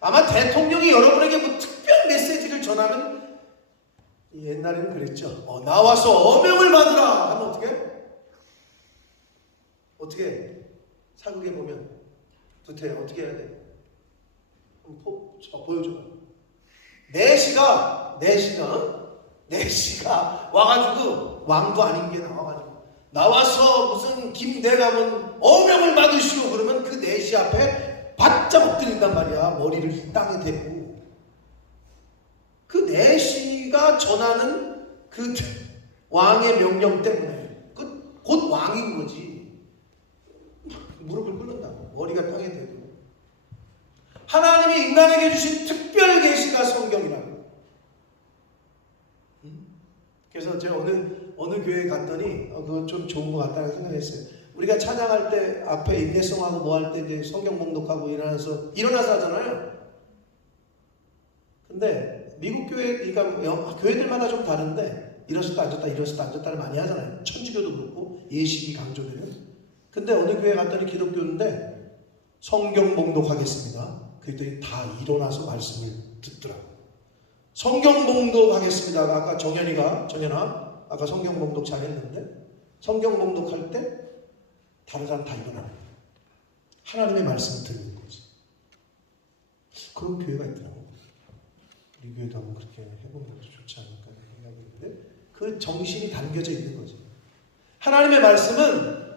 아마 대통령이 여러분에게 뭐 특별 메시지를 전하면, 옛날에는 그랬죠. 나와서 어명을 받으라 하면 어떻게 사극에 보면 두태 어떻게 해야 돼? 보여줘. 내시가 와가지고 왕도 아닌 게 나와서 무슨 김대감은 어명을 받으시오 그러면 그 내시 앞에 바짝 엎드린단 말이야. 머리를 땅에 대고. 그 내시가 전하는 그 왕의 명령 때문에 곧 왕인 거지. 무릎을 꿇는다고. 머리가 땅에 대고. 하나님이 인간에게 주신 특별 계시가 성경이라고. 그래서 제가 어느 교회에 갔더니 그거 좀 좋은 것 같다는 생각했어요. 우리가 찬양할 때 앞에 인내성하고 뭐 할 때 이제 성경 봉독하고 일어나서 하잖아요. 근데 미국 교회, 그러니까 교회들마다 좀 다른데 일어섰다 앉았다를 많이 하잖아요. 천주교도 그렇고 예식이 강조되는. 근데 어느 교회 갔더니 기독교인데 성경 봉독하겠습니다. 그랬더니 다 일어나서 말씀을 듣더라고. 성경 봉독하겠습니다. 아까 정연아 아까 성경 봉독 잘했는데 성경 봉독할 때 다른 사람 다 일어나요. 하나님의 말씀을 듣는 거지. 그런 교회가 있더라고. 우리 교회도 한번 그렇게 해보는 것도 좋지 않을까 생각이 드는데 그 정신이 담겨져 있는 거지. 하나님의 말씀은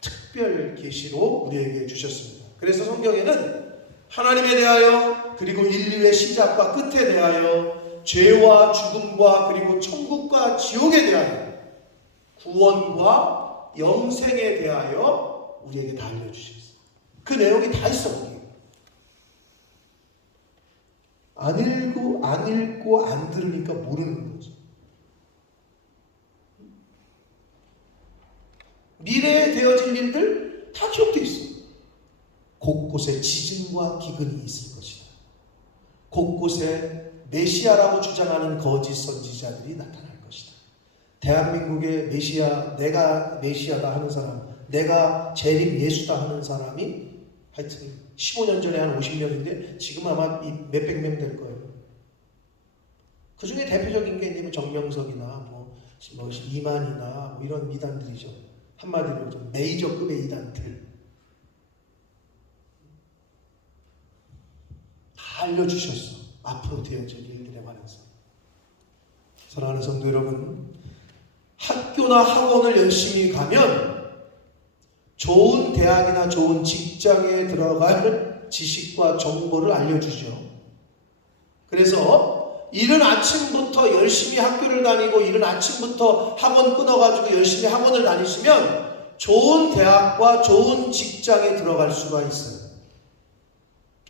특별 계시로 우리에게 주셨습니다. 그래서 성경에는 하나님에 대하여 그리고 인류의 시작과 끝에 대하여 죄와 죽음과 그리고 천국과 지옥에 대하여 구원과 영생에 대하여 우리에게 다 알려주셨어요. 그 내용이 다 있어 거기. 안 읽고 안 들으니까 모르는 거죠. 미래에 되어질 일들 다 기록되어 있어. 곳곳에 지진과 기근이 있을 것이다. 곳곳에 메시아라고 주장하는 거짓 선지자들이 나타날 것이다. 대한민국의 메시아, 내가 메시아다 하는 사람, 내가 재림 예수다 하는 사람이 하여튼 15년 전에 한 50명인데 지금 아마 몇백 명 될 거예요. 그 중에 대표적인 게 뭐 정명석이나 뭐 이만이나 뭐 이런 이단들이죠. 한마디로 좀 메이저급의 이단들. 알려주셨어. 앞으로 되어질 일들에 관해서. 사랑하는 성도 여러분, 학교나 학원을 열심히 가면 좋은 대학이나 좋은 직장에 들어갈 지식과 정보를 알려주죠. 그래서 이른 아침부터 열심히 학교를 다니고 이른 아침부터 학원 끊어가지고 열심히 학원을 다니시면 좋은 대학과 좋은 직장에 들어갈 수가 있어요.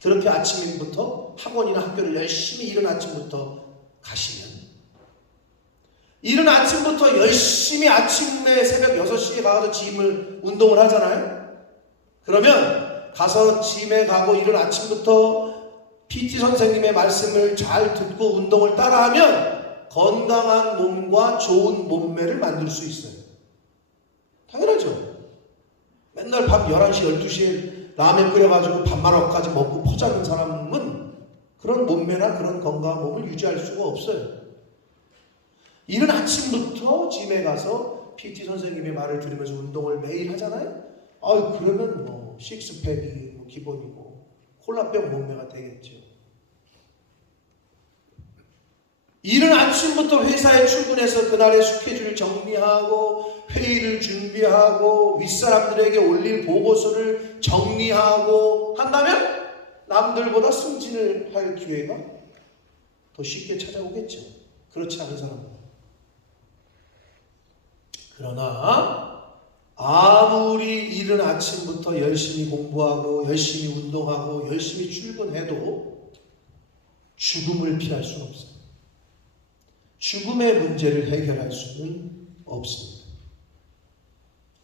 그렇게 아침부터 학원이나 학교를 열심히 이른 아침부터 가시면, 이른 아침부터 열심히 아침에 새벽 6시에 가서 짐을 운동을 하잖아요. 그러면 가서 짐에 가고 이른 아침부터 PT 선생님의 말씀을 잘 듣고 운동을 따라하면 건강한 몸과 좋은 몸매를 만들 수 있어요. 당연하죠. 맨날 밤 11시, 12시에 라면 끓여가지고 밥말아까지 먹고 포자는 사람은 그런 몸매나 그런 건강한 몸을 유지할 수가 없어요. 이른 아침부터 짐에 가서 PT 선생님의 말을 들으면서 운동을 매일 하잖아요. 그러면 뭐 식스팩이 뭐 기본이고 콜라병 몸매가 되겠죠. 이른 아침부터 회사에 출근해서 그날의 스케줄을 정리하고 회의를 준비하고 윗사람들에게 올릴 보고서를 정리하고 한다면 남들보다 승진을 할 기회가 더 쉽게 찾아오겠죠. 그렇지 않은 사람은. 그러나 아무리 이른 아침부터 열심히 공부하고 열심히 운동하고 열심히 출근해도 죽음을 피할 수는 없어요. 죽음의 문제를 해결할 수는 없습니다.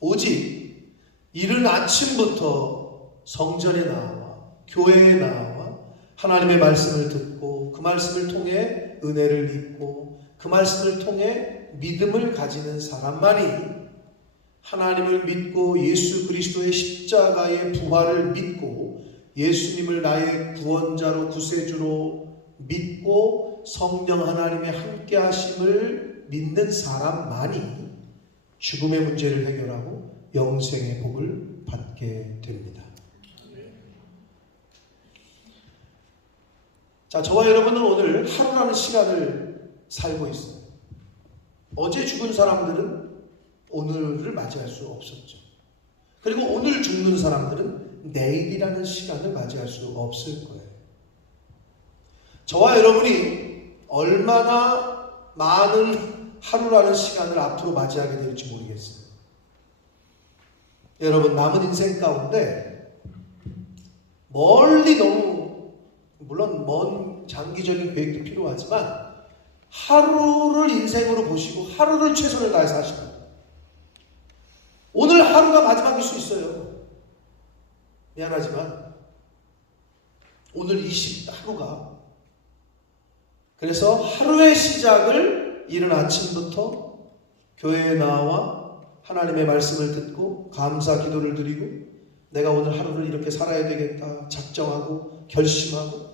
오직 이른 아침부터 성전에 나와 교회에 나와 하나님의 말씀을 듣고 그 말씀을 통해 은혜를 입고 그 말씀을 통해 믿음을 가지는 사람만이 하나님을 믿고 예수 그리스도의 십자가의 부활을 믿고 예수님을 나의 구원자로 구세주로 믿고 성령 하나님의 함께 하심을 믿는 사람만이 죽음의 문제를 해결하고 영생의 복을 받게 됩니다. 자, 저와 여러분은 오늘 하루라는 시간을 살고 있어요. 어제 죽은 사람들은 오늘을 맞이할 수 없었죠. 그리고 오늘 죽는 사람들은 내일이라는 시간을 맞이할 수 없을 거예요. 저와 여러분이 얼마나 많은 하루라는 시간을 앞으로 맞이하게 될지 모르겠어요. 여러분, 남은 인생 가운데 멀리 너무 물론 먼 장기적인 계획도 필요하지만 하루를 인생으로 보시고 하루를 최선을 다해서 하시는 거예요. 오늘 하루가 마지막일 수 있어요. 미안하지만 오늘 20하루가 그래서 하루의 시작을 이른 아침부터 교회에 나와 하나님의 말씀을 듣고 감사 기도를 드리고 내가 오늘 하루를 이렇게 살아야 되겠다 작정하고 결심하고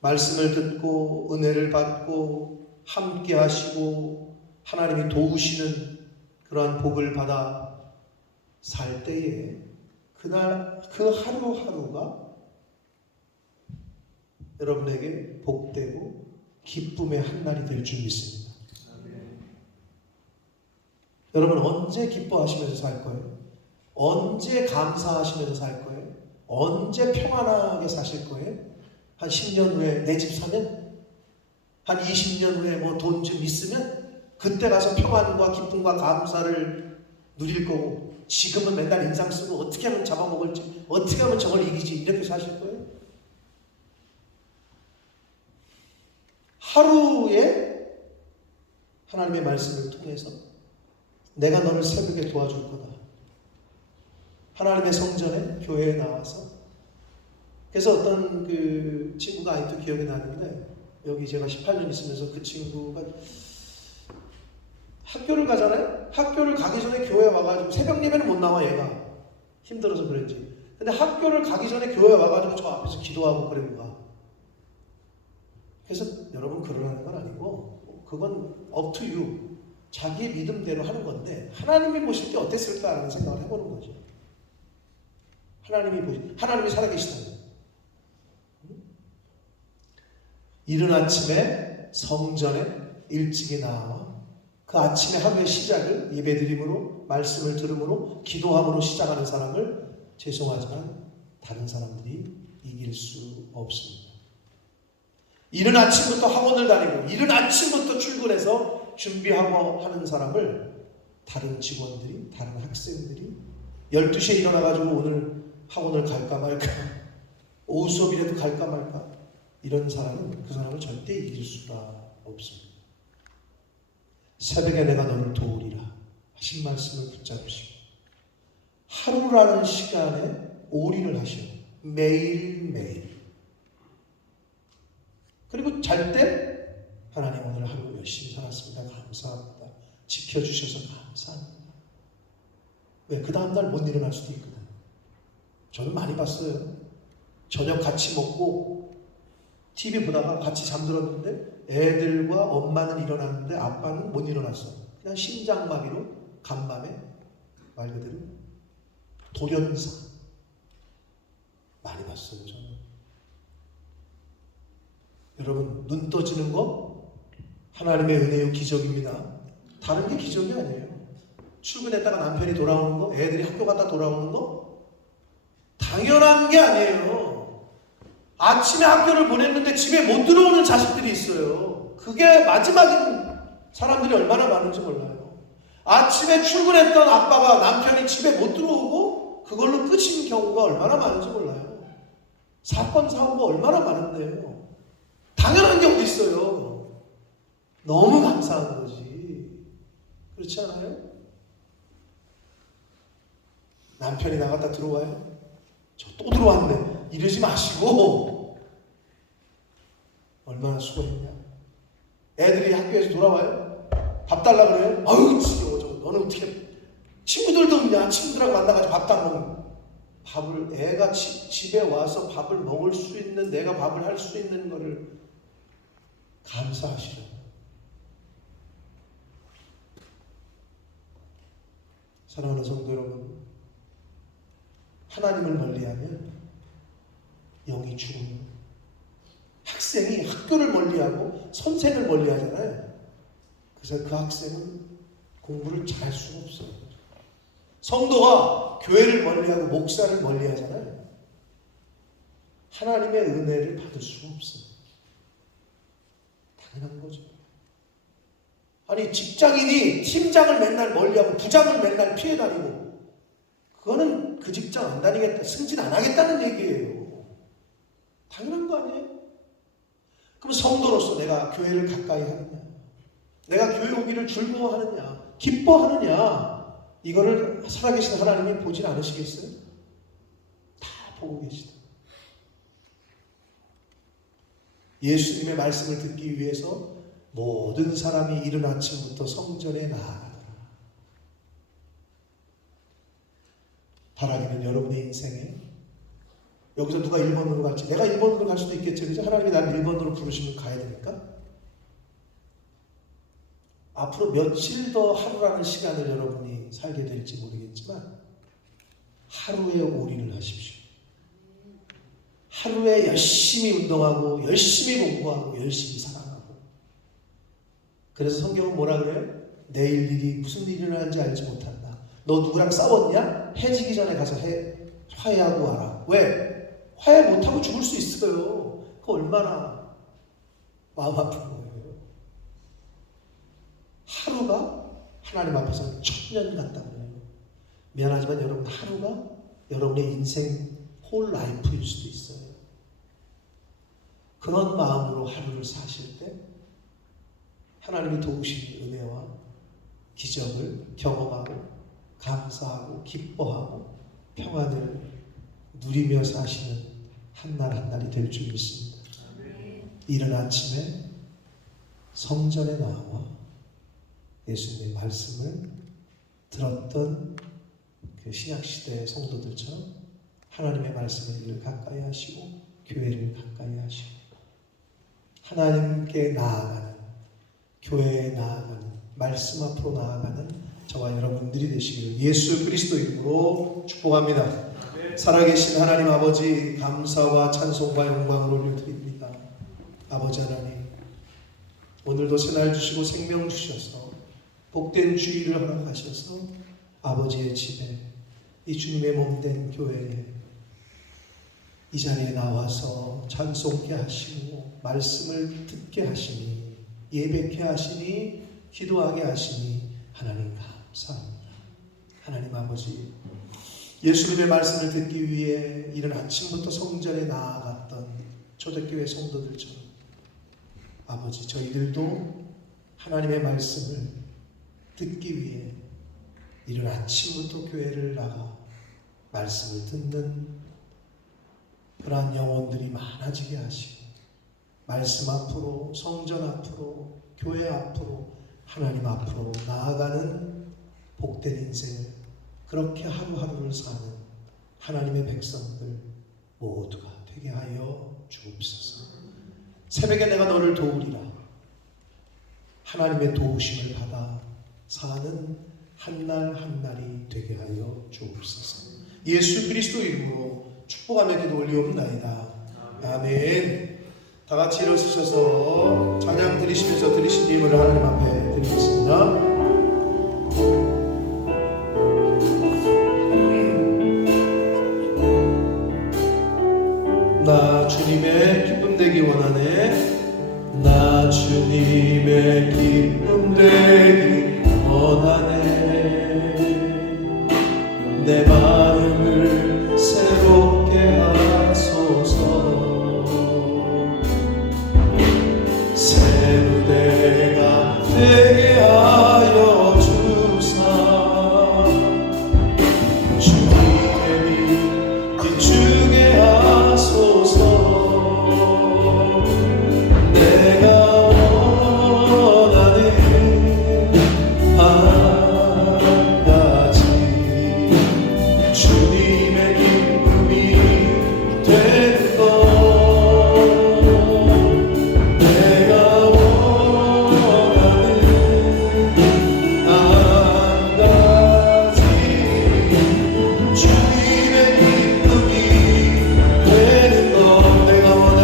말씀을 듣고 은혜를 받고 함께 하시고 하나님이 도우시는 그러한 복을 받아 살 때에 그날 그 하루하루가 여러분에게 복되고 기쁨의 한날이 될 줄 믿습니다. 여러분 언제 기뻐하시면서 살 거예요? 언제 감사하시면서 살 거예요? 언제 평안하게 사실 거예요? 한 10년 후에 내 집 사면? 한 20년 후에 뭐 돈 좀 있으면? 그때 가서 평안과 기쁨과 감사를 누릴 거고 지금은 맨날 인상 쓰고 어떻게 하면 잡아먹을지 어떻게 하면 저걸 이기지 이렇게 사실 거예요? 하루에 하나님의 말씀을 통해서 내가 너를 새벽에 도와줄 거다. 하나님의 성전에 교회에 나와서 그래서 어떤 그 친구가 아직도 기억이 나는데 여기 제가 18년 있으면서 그 친구가 학교를 가잖아요. 학교를 가기 전에 교회에 와가지고 새벽 예배는 못 나와 얘가 힘들어서 그런지. 근데 학교를 가기 전에 교회에 와가지고 저 앞에서 기도하고 그러는 거야. 그래서 여러분 그러라는 건 아니고 그건 up to you. 자기의 믿음대로 하는 건데 하나님이 보실 때 어땠을까라는 생각을 해보는 거죠. 하나님이 살아계시다면 이른 아침에 성전에 일찍이 나와 그 아침에 하루의 시작을 예배드림으로 말씀을 들음으로 기도함으로 시작하는 사람을 죄송하지만 다른 사람들이 이길 수 없습니다. 이른 아침부터 학원을 다니고 이른 아침부터 출근해서 준비하고 하는 사람을 다른 직원들이, 다른 학생들이 12시에 일어나가지고 오늘 학원을 갈까 말까, 오후 수업이라도 갈까 말까, 이런 사람은 그 사람을 절대 이길 수가 없습니다. 새벽에 내가 너를 도우리라 하신 말씀을 붙잡으시고 하루라는 시간에 올인을 하시고 매일매일, 그리고 잘 때 하나님 오늘 하루 열심히 살았습니다. 감사합니다. 지켜주셔서 감사합니다. 왜? 그 다음날 못 일어날 수도 있거든. 저는 많이 봤어요. 저녁 같이 먹고 TV 보다가 같이 잠들었는데 애들과 엄마는 일어났는데 아빠는 못 일어났어. 그냥 심장마비로 간밤에 말 그대로 돌연사 많이 봤어요. 저는. 여러분, 눈 떠지는 거 하나님의 은혜요 기적입니다. 다른 게 기적이 아니에요. 출근했다가 남편이 돌아오는 거, 애들이 학교 갔다 돌아오는 거 당연한 게 아니에요. 아침에 학교를 보냈는데 집에 못 들어오는 자식들이 있어요. 그게 마지막인 사람들이 얼마나 많은지 몰라요. 아침에 출근했던 아빠가 남편이 집에 못 들어오고 그걸로 끝인 경우가 얼마나 많은지 몰라요. 사건, 사고가 얼마나 많은데요. 당연한 게 어디 있어요. 너무 감사한 거지. 그렇지 않아요? 남편이 나갔다 들어와요. 저 또 들어왔네. 이러지 마시고 얼마나 수고했냐. 애들이 학교에서 돌아와요. 밥 달라 그래요. 아유 지겨워. 너는 어떻게 친구들도 없냐. 친구들하고 만나가지고 밥도 안 먹는. 밥을 애가 집에 와서 밥을 먹을 수 있는, 내가 밥을 할 수 있는 거를 감사하시라. 사랑하는 성도 여러분, 하나님을 멀리하면 영이 죽어요. 학생이 학교를 멀리하고 선생을 멀리하잖아요. 그래서 그 학생은 공부를 잘할 수가 없어요. 성도가 교회를 멀리하고 목사를 멀리하잖아요. 하나님의 은혜를 받을 수가 없어요. 당연한 거죠. 아니 직장인이 팀장을 맨날 멀리하고 부장을 맨날 피해 다니고 그거는 그 직장 안 다니겠다, 승진 안 하겠다는 얘기예요. 당연한 거 아니에요? 그럼 성도로서 내가 교회를 가까이 하느냐, 내가 교회 오기를 즐거워하느냐, 기뻐하느냐, 이거를 살아계신 하나님이 보진 않으시겠어요? 다 보고 계시다. 예수님의 말씀을 듣기 위해서 모든 사람이 이른 아침부터 성전에 나아가더라. 바라기는 여러분의 인생에 여기서 누가 1번으로 갈지, 내가 1번으로 갈 수도 있겠죠. 그죠? 하나님이 나를 1번으로 부르시면 가야 되니까. 앞으로 며칠 더 하루라는 시간을 여러분이 살게 될지 모르겠지만 하루에 올인을 하십시오. 하루에 열심히 운동하고 열심히 공부하고 열심히 사랑하고. 그래서 성경은 뭐라 그래요? 내일 일이 무슨 일이 일어나는지 알지 못한다. 너 누구랑 싸웠냐? 해지기 전에 가서 화해하고 와라. 왜? 화해 못하고 죽을 수 있어요. 그거 얼마나 마음 아픈 거예요. 하루가 하나님 앞에서 1000년 같다고요. 미안하지만 여러분, 하루가 여러분의 인생 홀 라이프일 수도 있어요. 그런 마음으로 하루를 사실 때 하나님이 도우신 은혜와 기적을 경험하고 감사하고 기뻐하고 평안을 누리며 사시는 한 날 한 날이 될 줄 믿습니다. 이른 아침에 성전에 나와 예수님의 말씀을 들었던 그 신약시대의 성도들처럼 하나님의 말씀을 가까이 하시고 교회를 가까이 하시고 하나님께 나아가는, 교회에 나아가는, 말씀 앞으로 나아가는 저와 여러분들이 되시기를 예수 그리스도 이름으로 축복합니다. 살아계신 하나님 아버지, 감사와 찬송과 영광을 올려드립니다. 아버지 하나님, 오늘도 새날 주시고 생명 주셔서 복된 주일을 허락하셔서 아버지의 집에, 이 주님의 몸된 교회에 이 자리에 나와서 찬송케 하시고 말씀을 듣게 하시니, 예배케 하시니, 기도하게 하시니 하나님 감사합니다. 하나님 아버지, 예수님의 말씀을 듣기 위해 이른 아침부터 성전에 나아갔던 초대교회 성도들처럼 아버지, 저희들도 하나님의 말씀을 듣기 위해 이른 아침부터 교회를 나가 말씀을 듣는 그러한 영혼들이 많아지게 하시고, 말씀 앞으로, 성전 앞으로, 교회 앞으로, 하나님 앞으로 나아가는 복된 인생을 그렇게 하루하루를 사는 하나님의 백성들 모두가 되게 하여 주옵소서. 새벽에 내가 너를 도우리라. 하나님의 도우심을 받아 사는 한날 한날이 되게 하여 주옵소서. 예수 그리스도 이름으로 축복하며 기도 올리옵나이다. 아멘. 다 같이 일어서셔서 찬양 드리시면서 드리신 예물을 하나님 앞에 드리겠습니다. 나 주님의 기쁨 되기 원하네. 나 주님의 기쁨 되기 원하네. 내 마음을 새롭게 하소서. 새 무대가 되게 하여 주사. 주님의 빛 비추게 하소서. 내가 원하는 한 가지, 주님의 기쁨이 되는 것. 내가 원하는 한 가지, 주님의 기쁨이 되는 것. 내가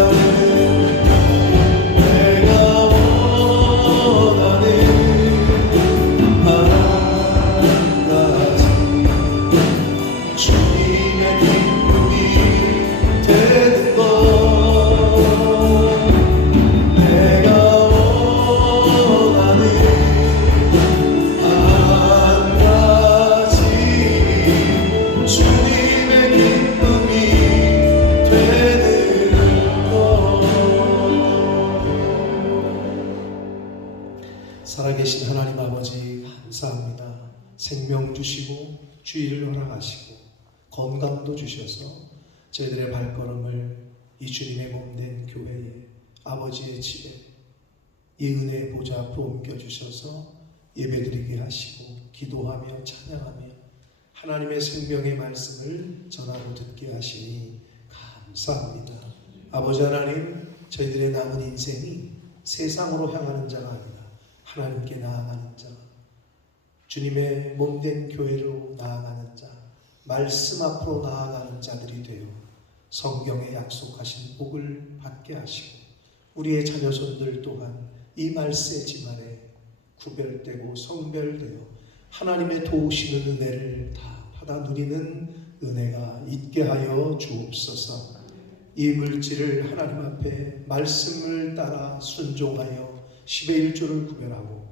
원하는 한 가지, 주님의 기쁨이 되는 것. 내가 원하는 한 가지, 주님의 기쁨이 되는 것. 살아계신 하나님 아버지 감사합니다. 생명 주시고 주의를 허락하시고 건강도 주셔서 저희들의 발걸음을 이 주님의 몸된 교회에, 아버지의 집에, 이 은혜의 보좌 앞으로 옮겨주셔서 예배드리게 하시고 기도하며 찬양하며 하나님의 생명의 말씀을 전하고 듣게 하시니 감사합니다. 아버지 하나님, 저희들의 남은 인생이 세상으로 향하는 자가 아니라 하나님께 나아가는 자, 주님의 몸된 교회로 나아가는 자, 말씀 앞으로 나아가는 자들이 되어 성경에 약속하신 복을 받게 하시고, 우리의 자녀손들 또한 이 말씀의 집 아래 구별되고 성별되어 하나님의 도우시는 은혜를 다 받아 누리는 은혜가 있게 하여 주옵소서. 이 물질을 하나님 앞에 말씀을 따라 순종하여 10의 1조를 구별하고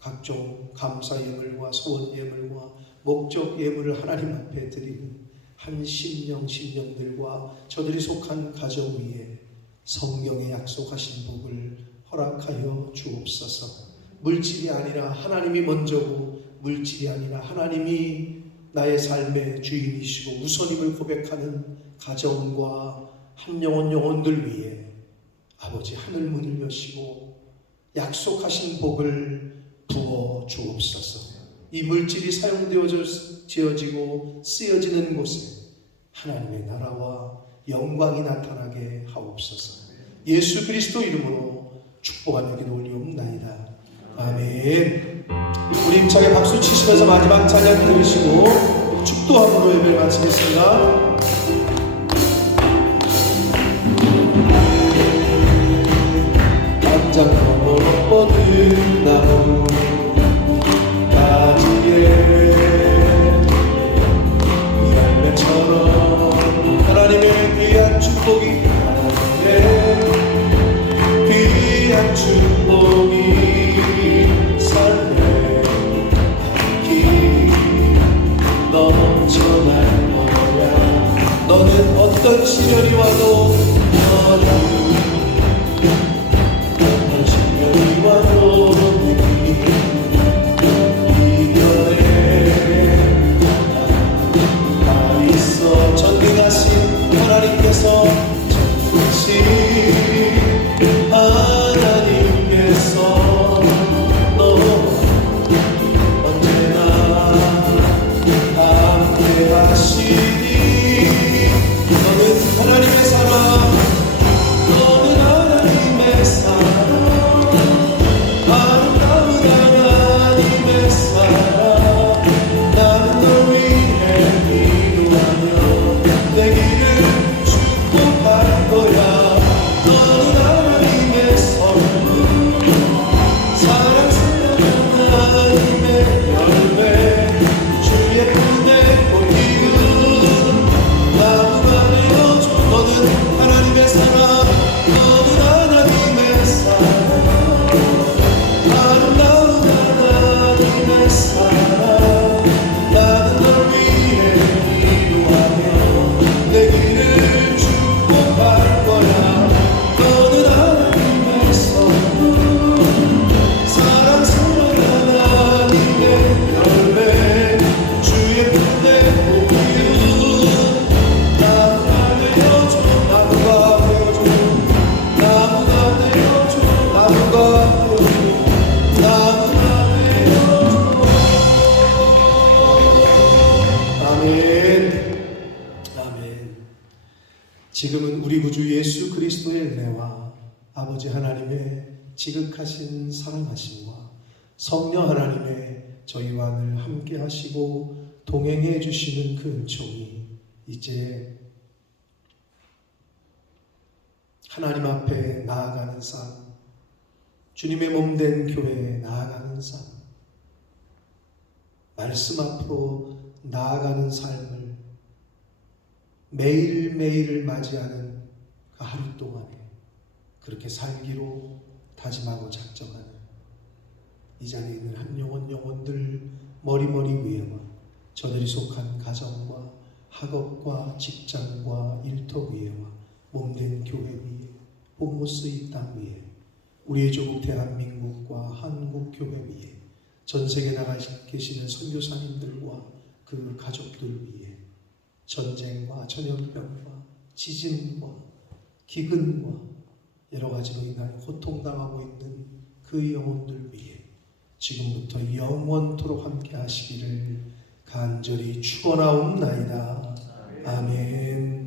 각종 감사 예물과 소원 예물과 목적 예물을 하나님 앞에 드리는 한 심령들과 저들이 속한 가정 위에 성경에 약속하신 복을 허락하여 주옵소서. 물질이 아니라 하나님이 먼저고, 물질이 아니라 하나님이 나의 삶의 주인이시고 우선임을 고백하는 가정과 한 영혼들 위에 아버지 하늘 문을 여시고 약속하신 복을 부어 주옵소서. 이 물질이 지어지고 쓰여지는 곳에 하나님의 나라와 영광이 나타나게 하옵소서. 예수 그리스도 이름으로 축복하며 기도 올리옵나이다. 아멘. 우리 힘차게 박수 치시면서 마지막 찬양 들으시고 축도함으로 예배를 마치겠습니다. 모든 나무 가지에 열매처럼 하나님의 귀한 축복이 귀한 축복이 삶에 깊이 넘쳐날 거야. 너는 어떤 시련이 와도 어떤 시련이 와도 이겨내. 다 있어. 전능하신 하나님께서 하나님께서 너 언제나 함께 하시니. 너는 하나님의 사람, 너는 하나님의 사람, 아름다운 하나님의 사람. 나는 널 위해 기도하며 내 길을 축복할 거야. 너는 하나님의 선물, 사랑스러운 하나님의 열매, 주의 품에 꽃 피운 나무가 되어줘. 너는 하나님의 사람, 너는 하나님의 사람, 아름다운 하나님의 사람. 나는 널 위해 기도하며 내 길을 축복할 거야. 너는 하나님의 선물, 사랑스러운 하나님의 열매, 주의 품에 꽃 피운 나무가 되어줘. 나무가 되어줘. 나무가 되어줘. 나무가 되어줘. 나무가 되어줘. 아멘. 아멘. 지금은 우리 구주 예수 그리스도의 은혜와 아버지 하나님의 지극하신 사랑하심과 성령 하나님의 저희와 늘 함께 하시고 동행해 주시는 그 은총이 이제 하나님 앞에 나아가는 삶, 주님의 몸된 교회에 나아가는 삶, 말씀 앞으로 나아가는 삶을 매일매일을 맞이하는 그 하루 동안에 그렇게 살기로 다짐하고 작정하는 이 자리에 있는 한 영혼들 머리머리 위에와 저들이 속한 가정과 학업과 직장과 일터 위에와 몸된 교회 위에 본모스 이 땅 위에 우리의 조국 대한민국과 한국 교회 위에 전 세계에 나가 계시는 선교사님들과 그 가족들 위에 전쟁과 전염병과 지진과 기근과 여러 가지로 인하여 고통당하고 있는 그 영혼들 위해 지금부터 영원토록 함께 하시기를 간절히 축원하옵나이다. 아멘.